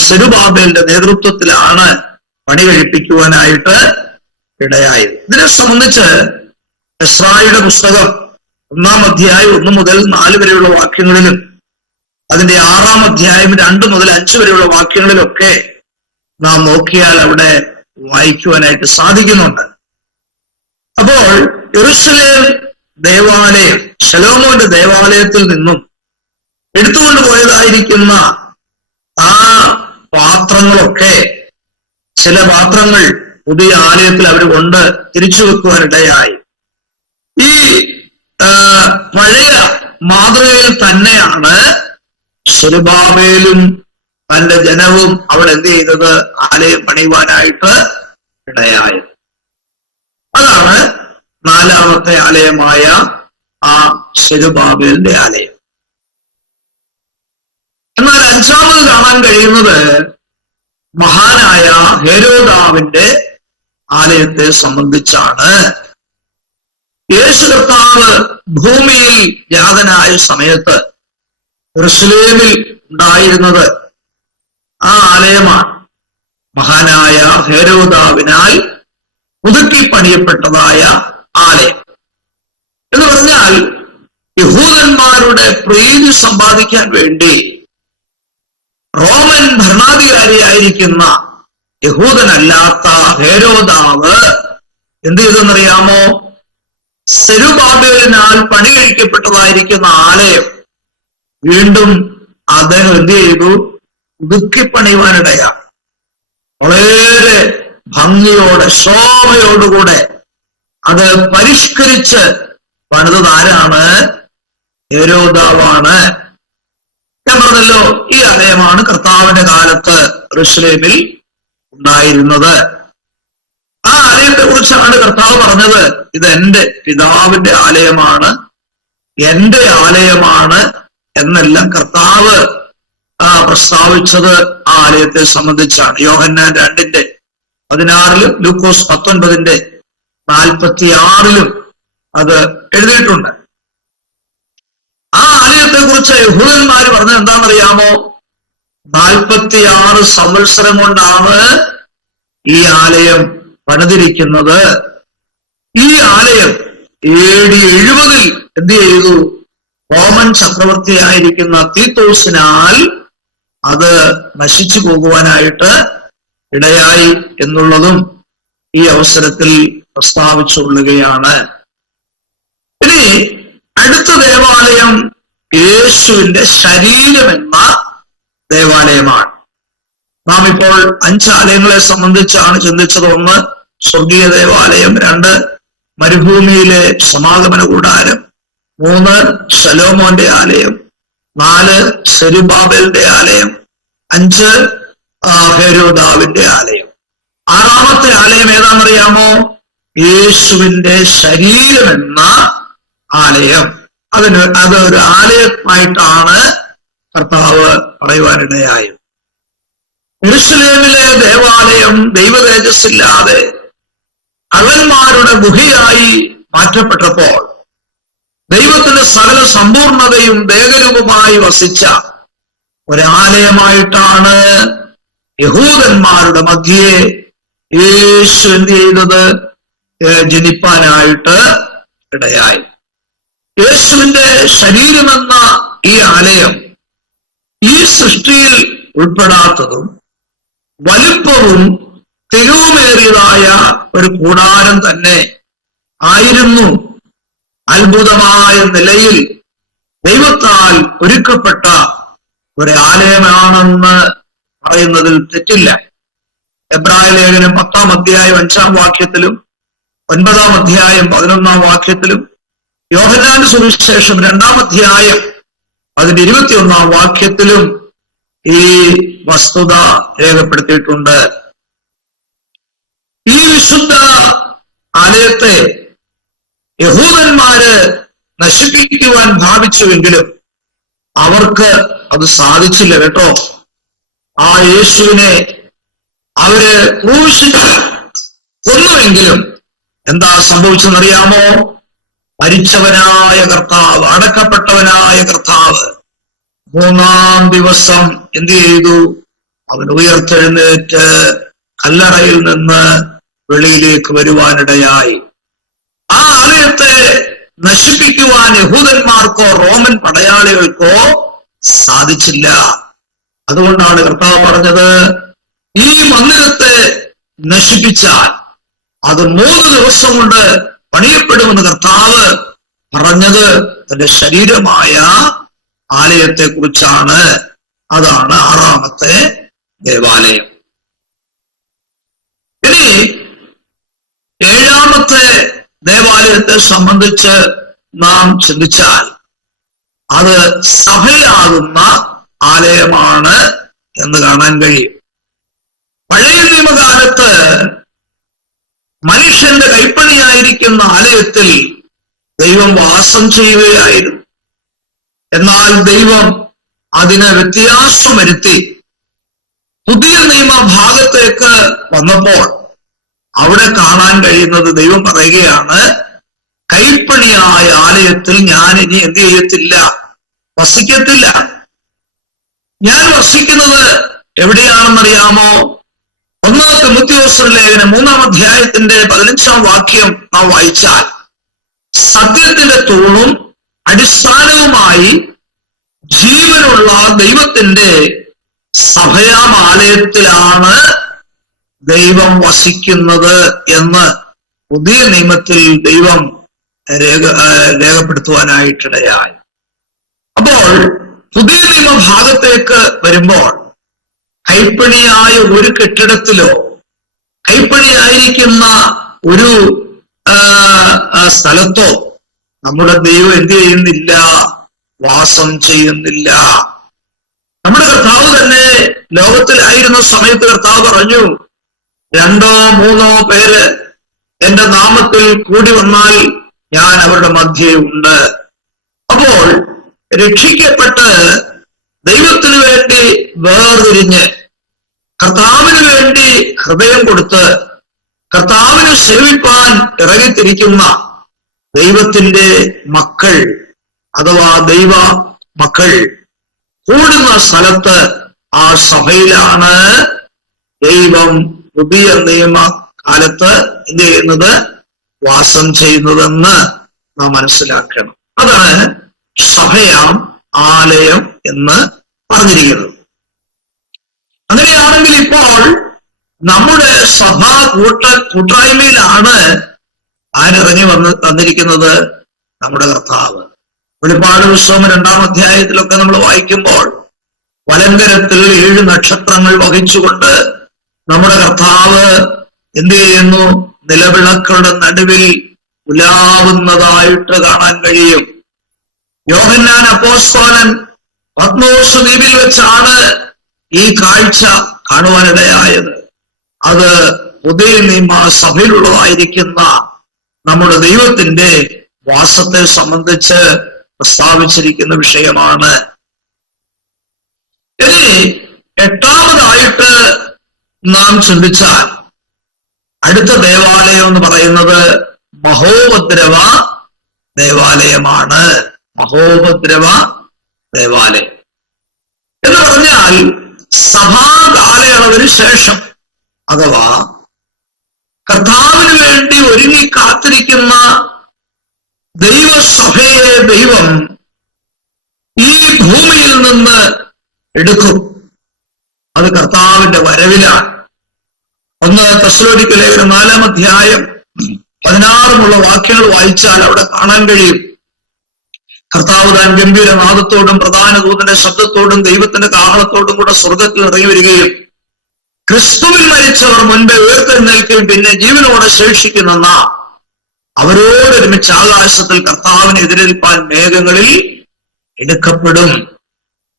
സെരുബാബേലിന്റെ നേതൃത്വത്തിലാണ് പണി കഴിപ്പിക്കുവാനായിട്ട് ഇടയായത്. ഇതിനെ സംബന്ധിച്ച് എസ്രായുടെ പുസ്തകം 1-ാം അധ്യായം 1 മുതൽ 4 വരെയുള്ള വാക്യങ്ങളിലും അതിന്റെ 6-ാം അധ്യായം 2 മുതൽ 5 വരെയുള്ള വാക്യങ്ങളിലൊക്കെ നാം നോക്കിയാൽ അവിടെ വായിക്കുവാനായിട്ട് സാധിക്കുന്നുണ്ട്. അപ്പോൾ യെരൂശലേം ദേവാലയം, ശലോമോന്റെ ദേവാലയത്തിൽ നിന്നും എടുത്തുകൊണ്ട് പോയതായിരിക്കുന്ന ആ പാത്രങ്ങളൊക്കെ, ചില പാത്രങ്ങൾ പുതിയ ആലയത്തിൽ അവർ കൊണ്ട് തിരിച്ചു വെക്കുവാനിടയായി. ഈ പഴയ മാതൃകയിൽ തന്നെയാണ് സെരുബാബേലും തന്റെ ജനവും അവിടെ എന്ത് ചെയ്തത്? ആലയം പണിയുവാനായിട്ട് ഇടയായത്. അതാണ് 4-ാമത്തെ ആലയമായ ആ സെരുബാബേലിന്റെ ആലയം. എന്നാൽ 5-ാമത് കാണാൻ കഴിയുന്നത് മഹാനായ ഹെരോദാവിന്റെ ആലയത്തെ സംബന്ധിച്ചാണ്. യേശു കർത്താവ് ഭൂമിയിൽ ജാതനായ സമയത്ത് യെരൂശലേമിൽ ഉണ്ടായിരുന്നത് ആ ആലയമാണ്. മഹാനായ ഹെരോദാവിനാൽ പുതുക്കി പണിയപ്പെട്ടതായ ആലയം എന്ന് പറഞ്ഞാൽ, യഹൂദന്മാരുടെ പ്രീതി സമ്പാദിക്കാൻ വേണ്ടി റോമൻ ഭരണാധികാരിയായിരിക്കുന്ന യഹൂദനല്ലാത്ത ഹെരോദാവ് എന്ത് ചെയ്തെന്നറിയാമോ? സെരുബാബേലിനാൽ പണി കഴിക്കപ്പെട്ടതായിരിക്കുന്ന ആലയം വീണ്ടും അദ്ദേഹം എന്ത് ചെയ്തു? പുതുക്കി പണിയുവാനിടയാണ്. വളരെ ഭംഗിയോടെ, ശോഭയോടുകൂടെ അത് പരിഷ്കരിച്ച് പണിതത് ആരാണ്? ഹെരോദാവാണ്. ഞാൻ പറഞ്ഞല്ലോ, പിതാവിന്റെ കാലത്ത് യെരൂശലേമിൽ ഉണ്ടായിരുന്നത്. ആ ആലയത്തെ കുറിച്ചാണ് കർത്താവ് പറഞ്ഞത്, ഇത് എന്റെ പിതാവിന്റെ ആലയമാണ്, എന്റെ ആലയമാണ് എന്നെല്ലാം കർത്താവ് പ്രസ്താവിച്ചത് ആ ആലയത്തെ സംബന്ധിച്ചാണ്. യോഹന്നാൻ 2:16 ലൂക്കോസ് 19:46 അത് എഴുതിയിട്ടുണ്ട്. ആ ആലയത്തെ കുറിച്ച് യഹൂദന്മാർ പറഞ്ഞത് എന്താണെന്നറിയാമോ? 46 സംവത്സരം കൊണ്ടാണ് ഈ ആലയം പണിതിരിക്കുന്നത്. ഈ ആലയം AD 70 എന്ത് ചെയ്തു? റോമൻ ചക്രവർത്തിയായിരിക്കുന്ന തീത്തോസിനാൽ അത് നശിച്ചു പോകുവാനായിട്ട് ഇടയായി എന്നുള്ളതും ഈ അവസരത്തിൽ പ്രസ്താവിച്ചുകൊള്ളുകയാണ്. ഇനി അടുത്ത ദേവാലയം യേശുവിന്റെ ശരീരമെന്ന ദേവാലയമാണ്. നാം ഇപ്പോൾ 5 ആലയങ്ങളെ സംബന്ധിച്ചാണ് ചിന്തിച്ചത്. 1 സ്വർഗീയ ദേവാലയം, 2 മരുഭൂമിയിലെ സമാഗമന കൂടാരം, 3 ശലോമോന്റെ ആലയം, 4 സെരുബാബേലിന്റെ ആലയം, 5 ഹെരോദാവിന്റെ ആലയം. 6ാമത്തെ ആലയം ഏതാണെന്നറിയാമോ? യേശുവിന്റെ ശരീരമെന്ന ആലയം. അതൊരു ആലയമായിട്ടാണ് കർത്താവ് പറയുവാനിടയായത്. യെരൂശലേമിലെ ദേവാലയം ദൈവ തേജസ്സില്ലാതെ കള്ളന്മാരുടെ ഗുഹയായി മാറ്റപ്പെട്ടപ്പോൾ ദൈവത്തിന്റെ സകല സമ്പൂർണതയും ദേഹരൂപമായി വസിച്ച ഒരാലയമായിട്ടാണ് യഹൂദന്മാരുടെ മധ്യേ യേശു എന്ത് ചെയ്തത്? ജനിപ്പാനായിട്ട് ഇടയായി. യേശുവിന്റെ ശരീരമെന്ന ഈ ആലയം ഈ സൃഷ്ടിയിൽ ഉൾപ്പെടാത്തതും വലുപ്പവും തിരുവുമേറിയതായ ഒരു കൂടാരം തന്നെ ആയിരുന്നു. അത്ഭുതമായ നിലയിൽ ദൈവത്താൽ ഒരുക്കപ്പെട്ട ഒരാലയമാണെന്ന് പറയുന്നതിൽ തെറ്റില്ല. എബ്രായ ലേഖനം 10-ാം അധ്യായം 5-ാം വാക്യത്തിലും 9-ാം അധ്യായം 11-ാം വാക്യത്തിലും യോഹന്നാന്റെ സുവിശേഷം 2-ാം അധ്യായം അതിന്റെ 21-ാം വാക്യത്തിലും ഈ വസ്തുത രേഖപ്പെടുത്തിയിട്ടുണ്ട്. ഈ വിശുദ്ധ ആലയത്തെ യഹൂദന്മാര് നശിപ്പിക്കുവാൻ ഭാവിച്ചുവെങ്കിലും അവർക്ക് അത് സാധിച്ചില്ല കേട്ടോ. ആ യേശുവിനെ അവര് ക്രൂശിച്ച് കൊന്നുവെങ്കിലും എന്താ സംഭവിച്ചെന്നറിയാമോ? മരിച്ചവനായ കർത്താവ്, അടക്കപ്പെട്ടവനായ കർത്താവ് 3-ാം ദിവസം എന്ത് ചെയ്തു? അവൻ ഉയർത്തെഴുന്നേറ്റ് കല്ലറയിൽ നിന്ന് വെളിയിലേക്ക് വരുവാനിടയായി. ആ ആലയത്തെ നശിപ്പിക്കുവാൻ യഹൂദന്മാർക്കോ റോമൻ പടയാളികൾക്കോ സാധിച്ചില്ല. അതുകൊണ്ടാണ് കർത്താവ് പറഞ്ഞത്, ഈ മന്ദിരത്തെ നശിപ്പിച്ചാൽ അത് 3 ദിവസം കൊണ്ട് പണിയപ്പെടുമെന്ന് കർത്താവ് പറഞ്ഞത് തന്റെ ശരീരമായ ആലയത്തെ കുറിച്ചാണ്. അതാണ് 6ാമത്തെ ദേവാലയം. ഇനി 7ാമത്തെ ദേവാലയത്തെ സംബന്ധിച്ച് നാം ചിന്തിച്ചാൽ അത് സഭയാകുന്ന ആലയമാണ് എന്ന് കാണാൻ കഴിയും. പഴയ നിയമകാലത്ത് മനുഷ്യന്റെ കൈപ്പണിയായിരിക്കുന്ന ആലയത്തിൽ ദൈവം വാസം ചെയ്യുകയായിരുന്നു. എന്നാൽ ദൈവം അതിന് വ്യത്യാസം വരുത്തി പുതിയ നിയമ ഭാഗത്തേക്ക് വന്നപ്പോൾ അവിടെ കാണാൻ കഴിയുന്നത്, ദൈവം പറയുകയാണ്, കൈപ്പണിയായ ആലയത്തിൽ ഞാൻ ഇനി എന്ത് ചെയ്യത്തില്ല? വസിക്കത്തില്ല. ഞാൻ വസിക്കുന്നത് എവിടെയാണെന്നറിയാമോ? 1 തിമോഥെയോസ് ലേഖനം 3-ാം അധ്യായത്തിന്റെ 15-ാം വാക്യം നാം വായിച്ചാൽ, സത്യത്തിന്റെ തൂണും അടിസ്ഥാനവുമായി ജീവനുള്ള ദൈവത്തിന്റെ സഭയാം ആലയത്തിലാണ് ദൈവം വസിക്കുന്നത് എന്ന് പുതിയ നിയമത്തിൽ ദൈവം രേഖപ്പെടുത്തുവാനായിട്ടിടയായി. അപ്പോൾ പുതിയ നിയമ ഭാഗത്തേക്ക് വരുമ്പോൾ കൈപ്പണിയായ ഒരു കെട്ടിടത്തിലോ കൈപ്പണിയായിരിക്കുന്ന ഒരു സ്ഥലത്തോ നമ്മുടെ ദൈവം എന്ത് ചെയ്യുന്നില്ല? വാസം ചെയ്യുന്നില്ല. നമ്മുടെ കർത്താവ് തന്നെ ലോകത്തിലായിരുന്ന സമയത്ത് കർത്താവ് പറഞ്ഞു, 2 3 പേര് എന്റെ നാമത്തിൽ കൂടി വന്നാൽ ഞാൻ അവരുടെ മധ്യേ ഉണ്ട്. അപ്പോൾ രക്ഷിക്കപ്പെട്ട് ദൈവത്തിന് വേണ്ടി വേർതിരിഞ്ഞ് കർത്താവിന് വേണ്ടി ഹൃദയം കൊടുത്ത് കർത്താവിനെ സേവിപ്പാൻ ഇറങ്ങിത്തിരിക്കുന്ന ദൈവത്തിന്റെ മക്കൾ അഥവാ ദൈവ മക്കൾ കൂടുന്ന സ്ഥലത്ത് ആ സഭയിലാണ് ദൈവം പുതിയ നിയമ കാലത്ത് എന്ത് ചെയ്യുന്നത്, വാസം ചെയ്യുന്നതെന്ന് നാം മനസ്സിലാക്കണം. അതാണ് സഭയാം ആലയം എന്ന് പറഞ്ഞിരിക്കുന്നത്. അങ്ങനെയാണെങ്കിൽ ഇപ്പോൾ നമ്മുടെ സഭാ കൂട്ടായ്മയിലാണ് ആരിറങ്ങി വന്നിരിക്കുന്നത്, നമ്മുടെ കർത്താവ്. വെളിപ്പാട് പുസ്തകം 2-ാം അധ്യായത്തിലൊക്കെ നമ്മൾ വായിക്കുമ്പോൾ വലങ്കരത്തിൽ 7 നക്ഷത്രങ്ങൾ വഹിച്ചുകൊണ്ട് നമ്മുടെ കർത്താവ് എന്ത് ചെയ്യുന്നു, നിലവിളക്കുകളുടെ നടുവിൽ ഉലാവുന്നതായിട്ട് കാണാൻ കഴിയും. യോഹന്നാൻ അപ്പോസ്തലൻ പത്മോസ് ദ്വീപിൽ വെച്ചാണ് ഈ കാഴ്ച കാണുവാനിടയായത്. അത് പുതിയ നിയമ സഭയിലുള്ളതായിരിക്കുന്ന നമ്മുടെ ദൈവത്തിന്റെ വാസത്തെ സംബന്ധിച്ച് പ്രസ്താവിച്ചിരിക്കുന്ന വിഷയമാണ്. ഇനി 8ാമതായിട്ട് നാം ചിന്തിച്ചാൽ അടുത്ത ദേവാലയം എന്ന് പറയുന്നത് മഹോപദ്രവ ദേവാലയമാണ്. മഹോപദ്രവ ദേവാലയം എന്ന് പറഞ്ഞാൽ സഭാ കാലയളവിന് ശേഷം അഥവാ കർത്താവിന് വേണ്ടി ഒരുങ്ങി കാത്തിരിക്കുന്ന ദൈവസഭയെ ദൈവം ഈ ഭൂമിയിൽ നിന്ന് എടുക്കും. അത് കർത്താവിന്റെ വരവിലാണ്. 1 തെസ്സലോനിക്ക ലേഖനം 4-ാം അധ്യായം 16 വാക്യങ്ങൾ വായിച്ചാൽ അവിടെ കാണാൻ കഴിയും. കർത്താവ് താൻ ഗംഭീരനാദത്തോടും പ്രധാന ദൂതന്റെ ശബ്ദത്തോടും ദൈവത്തിന്റെ കാഹളത്തോടും കൂടെ സ്വർഗത്തിൽ ഇറങ്ങി വരികയും ക്രിസ്തുവിൽ മരിച്ചവർ മുൻപ് ഉയർത്തെഴുന്നേൽക്കുകയും പിന്നെ ജീവനോടെ ശേഷിക്കുന്ന അവരോടൊരുമിച്ച് ആകാശത്തിൽ കർത്താവിനെ എതിരേൽപ്പാൻ മേഘങ്ങളിൽ എടുക്കപ്പെടും.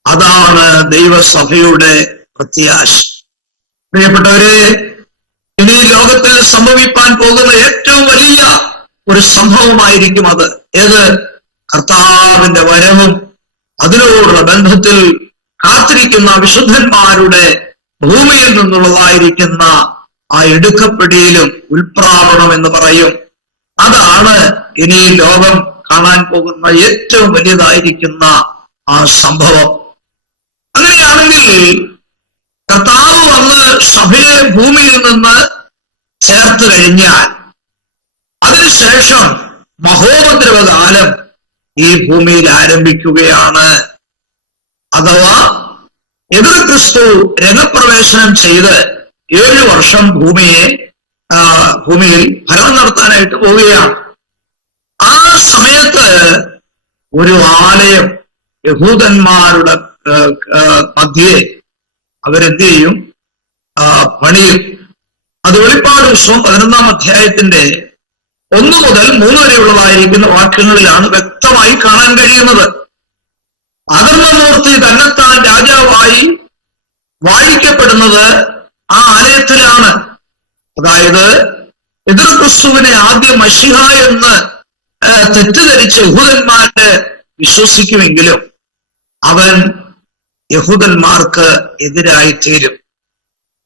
അതാണ് ദൈവസഭയുടെ പ്രത്യാശ. പ്രിയപ്പെട്ടവരെ, ഇനി ലോകത്തിൽ സംഭവിപ്പാൻ പോകുന്ന ഏറ്റവും വലിയ ഒരു സംഭവമായിരിക്കും അത്. ഏത്? കർത്താവിന്റെ വരവും അതിനോടുള്ള ബന്ധത്തിൽ കാത്തിരിക്കുന്ന വിശുദ്ധന്മാരുടെ ഭൂമിയിൽ നിന്നുള്ളതായിരിക്കുന്ന ആ എടുക്കപ്പെടിയിലും ഉൽപ്രാവണം എന്ന് പറയും. അതാണ് ഇനി ലോകം കാണാൻ പോകുന്ന ഏറ്റവും വലിയതായിരിക്കുന്ന ആ സംഭവം. അങ്ങനെയാണെങ്കിൽ കർത്താവ് വന്ന് സഭയെ ഭൂമിയിൽ നിന്ന് ചേർത്ത് കഴിഞ്ഞാൽ അതിനുശേഷം മഹോപദ്രവകാലം ഈ ഭൂമിയിൽ ആരംഭിക്കുകയാണ്. അഥവാ എതിർ ക്രിസ്തു രംഗപ്രവേശനം ചെയ്ത് 7 വർഷം ഭൂമിയിൽ ഭരണം നടത്താനായിട്ട് പോവുകയാണ്. ആ സമയത്ത് ഒരു ആലയം യഹൂദന്മാരുടെ മധ്യേ അവരെന്ത് ചെയ്യും? പണിയും. അത് വെളിപ്പാട് പുസ്തകം 11-ാം അധ്യായത്തിന്റെ 1 മുതൽ 3 വരെയുള്ളതായിരിക്കുന്ന വാക്യങ്ങളിലാണ് വ്യക്തമായി കാണാൻ കഴിയുന്നത്. അധർമ്മമൂർത്തി തന്നെത്താൻ രാജാവായി വാഴിക്കപ്പെടുന്നത് ആ ആലയത്തിലാണ്. അതായത് എതിർ ക്രിസ്തുവിനെ ആദ്യം മശിഹ എന്ന് തെറ്റിദ്ധരിച്ച് യഹൂദന്മാര് വിശ്വസിക്കുമെങ്കിലും അവൻ യഹൂദന്മാർക്ക് എതിരായി തീരും.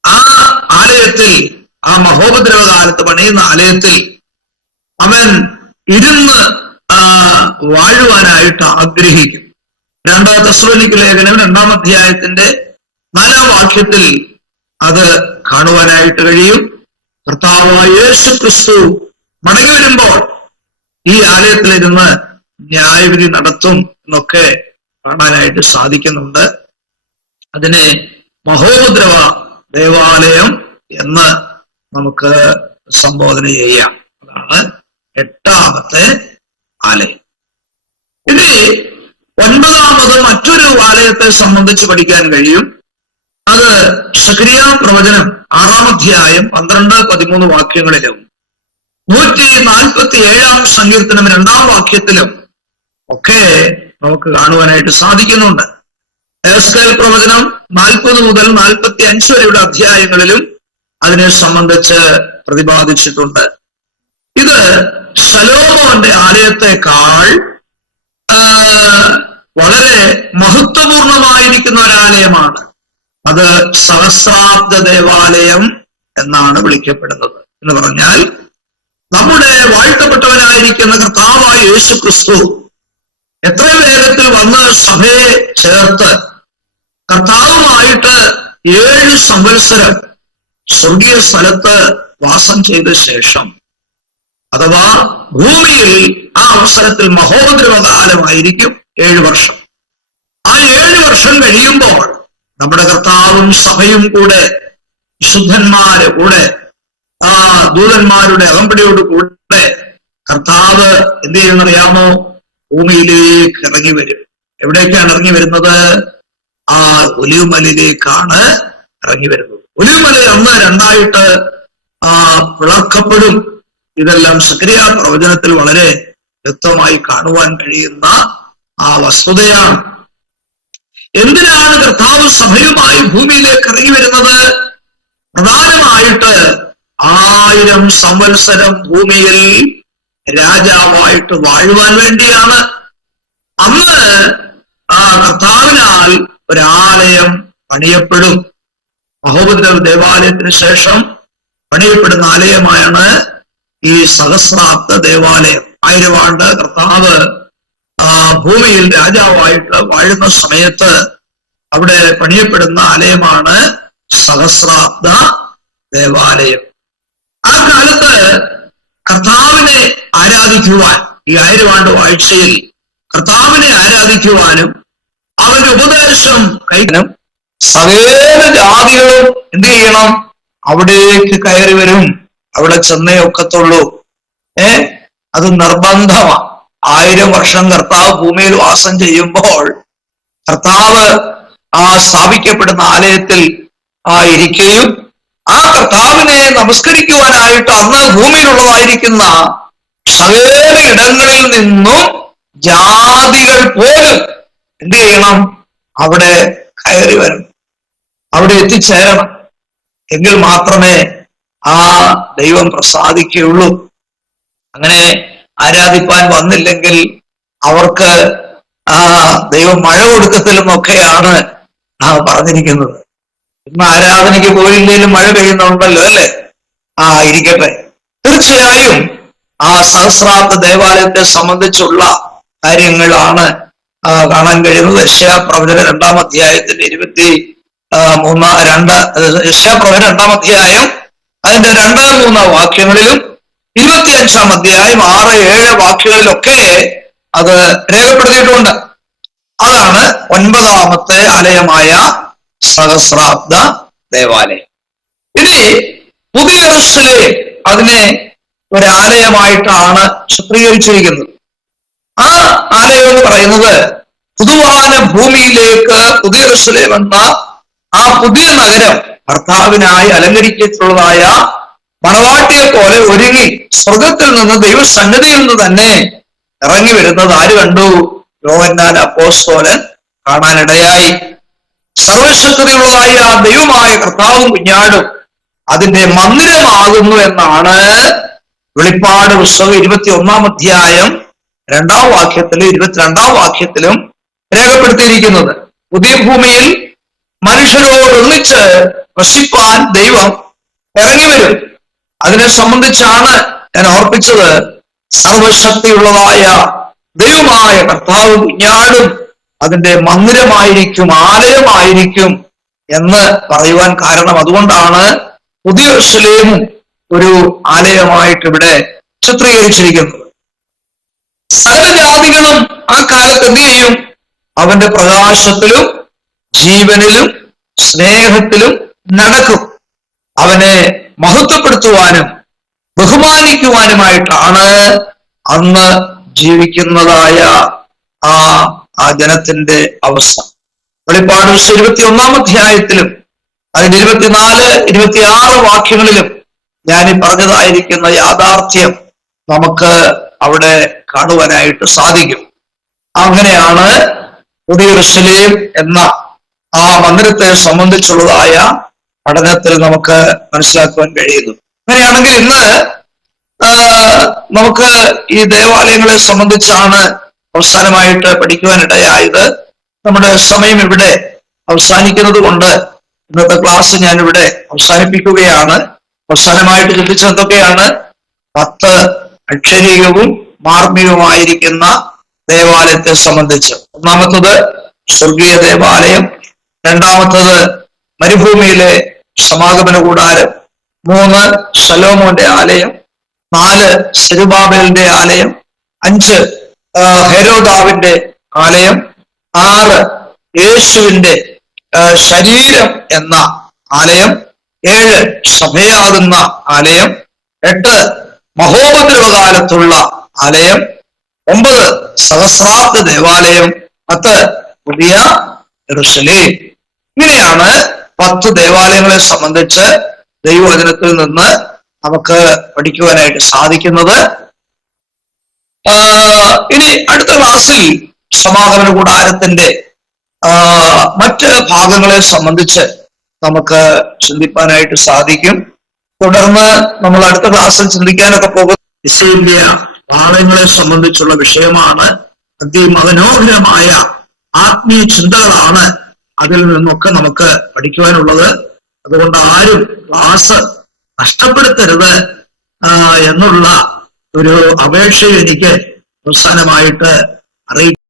ആ ആലയത്തിൽ, ആ മഹോപദ്രവകാലത്ത് പണിയുന്ന ആലയത്തിൽ അവൻ ഇരുന്ന് വാഴുവാനായിട്ട് ആഗ്രഹിക്കും. 2 തെസ്സലോനിക്ക ലേഖനം 2-ാം അധ്യായത്തിന്റെ 4-ാം വാക്യത്തിൽ അത് കാണുവാനായിട്ട് കഴിയും. കർത്താവായ യേശു ക്രിസ്തു മടങ്ങി വരുമ്പോൾ ഈ ആലയത്തിലിരുന്ന് ന്യായവിധി നടത്തും എന്നൊക്കെ കാണാനായിട്ട് സാധിക്കുന്നുണ്ട്. അതിനെ മഹോപദ്രവ ദേവാലയം എന്ന് നമുക്ക് സംബോധന ചെയ്യാം. അതാണ് 8ാമത്തെ ആലയം. ഇനി 9ാമത് മറ്റൊരു ആലയത്തെ സംബന്ധിച്ച് പഠിക്കാൻ കഴിയും. അത് സഖരിയാ പ്രവചനം 6-ാം അധ്യായം 12-13 വാക്യങ്ങളിലും 147-ാം സങ്കീർത്തനം 2-ാം വാക്യത്തിലും ഒക്കെ നമുക്ക് കാണുവാനായിട്ട് സാധിക്കുന്നുണ്ട്. എഹെസ്കേൽ പ്രവചനം 40 മുതൽ 45 വരെയുള്ള അധ്യായങ്ങളിലും അതിനെ സംബന്ധിച്ച് പ്രതിപാദിച്ചിട്ടുണ്ട്. ഇത് ശലോമോന്റെ ആലയത്തെക്കാൾ വളരെ മഹത്വപൂർണമായിരിക്കുന്ന ഒരാലയമാണ്. അത് സഹസ്രാബ്ദ ദേവാലയം എന്നാണ് വിളിക്കപ്പെടുന്നത്. എന്ന് പറഞ്ഞാൽ നമ്മുടെ വാഴ്ത്തപ്പെട്ടവനായിരിക്കുന്ന കർത്താവായ യേശു ക്രിസ്തു എത്രയും വേഗത്തിൽ വന്ന് സഭയെ ചേർത്ത് കർത്താവുമായിട്ട് 7 സംവത്സരം സ്വർഗീയ സ്ഥലത്ത് വാസം ചെയ്ത ശേഷം, അഥവാ ഭൂമിയിൽ ആ അവസരത്തിൽ മഹോപദ്രവകാലമായിരിക്കും 7 വർഷം. ആ 7 വർഷം കഴിയുമ്പോൾ നമ്മുടെ കർത്താവും സഭയും കൂടെ വിശുദ്ധന്മാരെ കൂടെ ആ ദൂതന്മാരുടെ അകമ്പടിയോട് കൂടെ കർത്താവ് എന്ത് ചെയ്യുന്നറിയാമോ? ഭൂമിയിലേക്ക് ഇറങ്ങി വരും. എവിടേക്കാണ് ഇറങ്ങി വരുന്നത്? ആ ഒലിവുമലയിലേക്കാണ് ഇറങ്ങി വരുന്നത്. ഒലിവുമല അന്ന് 2ആയിട്ട് പിളർക്കപ്പെടും. ഇതെല്ലാം സക്രിയ പ്രവചനത്തിൽ വളരെ വ്യക്തമായി കാണുവാൻ കഴിയുന്ന ആ വസ്തുതയാണ്. എന്തിനാണ് കർത്താവ് സഭയുമായി ഭൂമിയിലേക്ക് ഇറങ്ങി വരുന്നത്? പ്രധാനമായിട്ട് 1000 സംവത്സരം ഭൂമിയിൽ രാജാവായിട്ട് വാഴുവാൻ വേണ്ടിയാണ്. അന്ന് ആ കർത്താവിനാൽ ഒരാലയം പണിയപ്പെടും. മഹോപദ്രവ ദേവാലയത്തിന് ശേഷം പണിയപ്പെടുന്ന ആലയമാണ് ഈ സഹസ്രാബ്ദ ദേവാലയം. 1000 ആണ്ട് കർത്താവ് ഭൂമിയിൽ രാജാവായിട്ട് വാഴുന്ന സമയത്ത് അവിടെ പണിയപ്പെടുന്ന ആലയമാണ് സഹസ്രാബ്ദ ദേവാലയം. ആ കാലത്ത് കർത്താവിനെ ആരാധിക്കുവാൻ, ഈ 1000 ആണ്ട് വാഴ്ചയിൽ കർത്താവിനെ ആരാധിക്കുവാനും അവന്റെ ഉപദേശം കൈക്കാനും സകല ജാതികളും എന്ത് ചെയ്യണം? അവിടേക്ക് കയറി വരും. അവിടെ ചെന്നേ ഒക്കത്തുള്ളൂ. അത് നിർബന്ധമാണ്. 1000 വർഷം കർത്താവ് ഭൂമിയിൽ വാസം ചെയ്യുമ്പോൾ കർത്താവ് സ്ഥാപിക്കപ്പെടുന്ന ആലയത്തിൽ ഇരിക്കുകയും ആ കർത്താവിനെ നമസ്കരിക്കുവാനായിട്ട് അന്ന് ഭൂമിയിലുള്ളതായിരിക്കുന്ന സകല ഇടങ്ങളിൽ നിന്നും ജാതികൾ പോലും എന്ത് ചെയ്യണം? അവിടെ കയറി വരണം, അവിടെ എത്തിച്ചേരണം. എങ്കിൽ മാത്രമേ ആ ദൈവം പ്രസാദിക്കുകയുള്ളൂ. അങ്ങനെ ആരാധിപ്പാൻ വന്നില്ലെങ്കിൽ അവർക്ക് ദൈവം മഴ കൊടുക്കത്തില്ലെന്നൊക്കെയാണ് പറഞ്ഞിരിക്കുന്നത്. ഇന്ന് ആരാധനയ്ക്ക് പോയില്ലെങ്കിലും മഴ പെയ്യുന്നുണ്ടല്ലോ, അല്ലേ? ഇരിക്കട്ടെ. തീർച്ചയായും ആ സഹസ്രാബ്ദ ദേവാലയത്തെ സംബന്ധിച്ചുള്ള കാര്യങ്ങളാണ് കാണാൻ കഴിയുന്നത്. യെശയ്യാ പ്രവചനം 2-ാം അധ്യായത്തിന്റെ യെശയ്യാ പ്രവചനം 2-ാം അധ്യായം അതിന്റെ 2-3 വാക്യങ്ങളിലും 25-ാം അധ്യായം 6-7 വാക്യങ്ങളിലൊക്കെ അത് രേഖപ്പെടുത്തിയിട്ടുണ്ട്. അതാണ് 9ാമത്തെ ആലയമായ സഹസ്രാബ്ദ ദേവാലയം. ഇനി പുതിയ യെരൂശലേം അതിനെ ഒരാലയമായിട്ടാണ് ചിത്രീകരിച്ചിരിക്കുന്നത്. ആ ആലയം എന്ന് പറയുന്നത് പുതുവാന ഭൂമിയിലേക്ക് പുതിയ യെരൂശലേം എന്ന ആ പുതിയ നഗരം കർത്താവിനായി അലങ്കരിച്ചിട്ടുള്ളതായ മണവാട്ടിയെ പോലെ ഒരുങ്ങി സ്വർഗത്തിൽ നിന്ന് ദൈവസന്നിധിയിൽ നിന്ന് തന്നെ ഇറങ്ങി വരുന്നത് ആര് കണ്ടു? യോഹന്നാൻ അപ്പോസ്തലൻ കാണാനിടയായി. സർവശക്തിയുള്ളതായ ആ ദൈവമായ കർത്താവും കുഞ്ഞാടും അതിന്റെ മന്ദിരമാകുന്നു എന്നാണ് വെളിപ്പാട് പുസ്തകം 21-ാം അധ്യായം 2-ാം വാക്യത്തിലും 22-ാം വാക്യത്തിലും രേഖപ്പെടുത്തിയിരിക്കുന്നത്. പുതിയ ഭൂമിയിൽ മനുഷ്യരോടൊന്നിച്ച് വസിപ്പാൻ ദൈവം ഇറങ്ങി വരും. അതിനെ സംബന്ധിച്ചാണ് ഞാൻ ഓർപ്പിച്ചത്. സർവശക്തിയുള്ളതായ ദൈവമായ കർത്താവ് കുഞ്ഞാടും അതിന്റെ മന്ദിരമായിരിക്കും, ആലയമായിരിക്കും എന്ന് പറയുവാൻ കാരണം അതുകൊണ്ടാണ് പുതിയ യെരൂശലേമും ഒരു ആലയമായിട്ട് ഇവിടെ ചിത്രീകരിച്ചിരിക്കുന്നത്. സകല ജാതികളും ആ കാലത്ത് എന്ത് ചെയ്യും? അവന്റെ പ്രകാശത്തിലും ജീവനിലും സ്നേഹത്തിലും നടക്കും. അവനെ മഹത്വപ്പെടുത്തുവാനും ബഹുമാനിക്കുവാനുമായിട്ടാണ് അന്ന് ജീവിക്കുന്നതായ ആ ജനത്തിന്റെ അവസ്ഥ. വെളിപ്പാട് 21-ാം അധ്യായത്തിലും അതിന്റെ 24-26 വാക്യങ്ങളിലും ഞാൻ ഈ പറഞ്ഞതായിരിക്കുന്ന യാഥാർത്ഥ്യം നമുക്ക് അവിടെ കാണുവാനായിട്ട് സാധിക്കും. അങ്ങനെയാണ് പുതിയ യെരൂശലേം എന്ന ആ മന്ദിരത്തെ സംബന്ധിച്ചുള്ളതായ പഠനത്തിൽ നമുക്ക് മനസ്സിലാക്കുവാൻ കഴിയുന്നു. അങ്ങനെയാണെങ്കിൽ ഇന്ന് നമുക്ക് ഈ ദേവാലയങ്ങളെ സംബന്ധിച്ചാണ് അവസാനമായിട്ട് പഠിക്കുവാനിടയായത്. നമ്മുടെ സമയം ഇവിടെ അവസാനിക്കുന്നത് കൊണ്ട് ഇന്നത്തെ ക്ലാസ് ഞാൻ ഇവിടെ അവസാനിപ്പിക്കുകയാണ്. അവസാനമായിട്ട് ചിന്തിച്ചത് എന്തൊക്കെയാണ്? 10 അക്ഷരീയവും മാർമികവുമായിരിക്കുന്ന ദേവാലയത്തെ സംബന്ധിച്ച്. ഒന്നാമത്തത് സ്വർഗീയ ദേവാലയം, രണ്ടാമത്തത് മരുഭൂമിയിലെ സമാഗമന കൂടാരം, 3 ശലോമോന്റെ ആലയം, 4 സെരുബാബേലിന്റെ ആലയം, 5 ഹെരോദാവിന്റെ ആലയം, 6 യേശുവിന്റെ ശരീരം എന്ന ആലയം, 7 സഭയാകുന്ന ആലയം, 8 മഹോപദ്രവകാലത്തുള്ള ആലയം, 9 സഹസ്രാബ്ദ ദേവാലയം, 10 പുതിയ യെരൂശലേം. ഇങ്ങനെയാണ് 10 ദേവാലയങ്ങളെ സംബന്ധിച്ച് ദൈവവചനത്തിൽ നിന്ന് നമുക്ക് പഠിക്കുവാനായിട്ട് സാധിക്കുന്നത്. ഇനി അടുത്ത ക്ലാസ്സിൽ സമാഗമന കൂടാരത്തിന്റെ മറ്റ് ഭാഗങ്ങളെ സംബന്ധിച്ച് നമുക്ക് ചിന്തിപ്പാനായിട്ട് സാധിക്കും. തുടർന്ന് നമ്മൾ അടുത്ത ക്ലാസ്സിൽ ചിന്തിക്കാനൊക്കെ പോകുന്ന ഇസ്രായേലിന്റെ പാളയങ്ങളെ സംബന്ധിച്ചുള്ള വിഷയമാണ്. അതിമനോഹരമായ ആത്മീയ ചിന്തകളാണ് അതിൽ നിന്നൊക്കെ നമുക്ക് പഠിക്കുവാനുള്ളത്. അതുകൊണ്ട് ആരും ക്ലാസ് നഷ്ടപ്പെടുത്തരുത് എന്നുള്ള ഒരു അപേക്ഷ എനിക്ക് അവസാനമായിട്ട് അറിയിക്കും.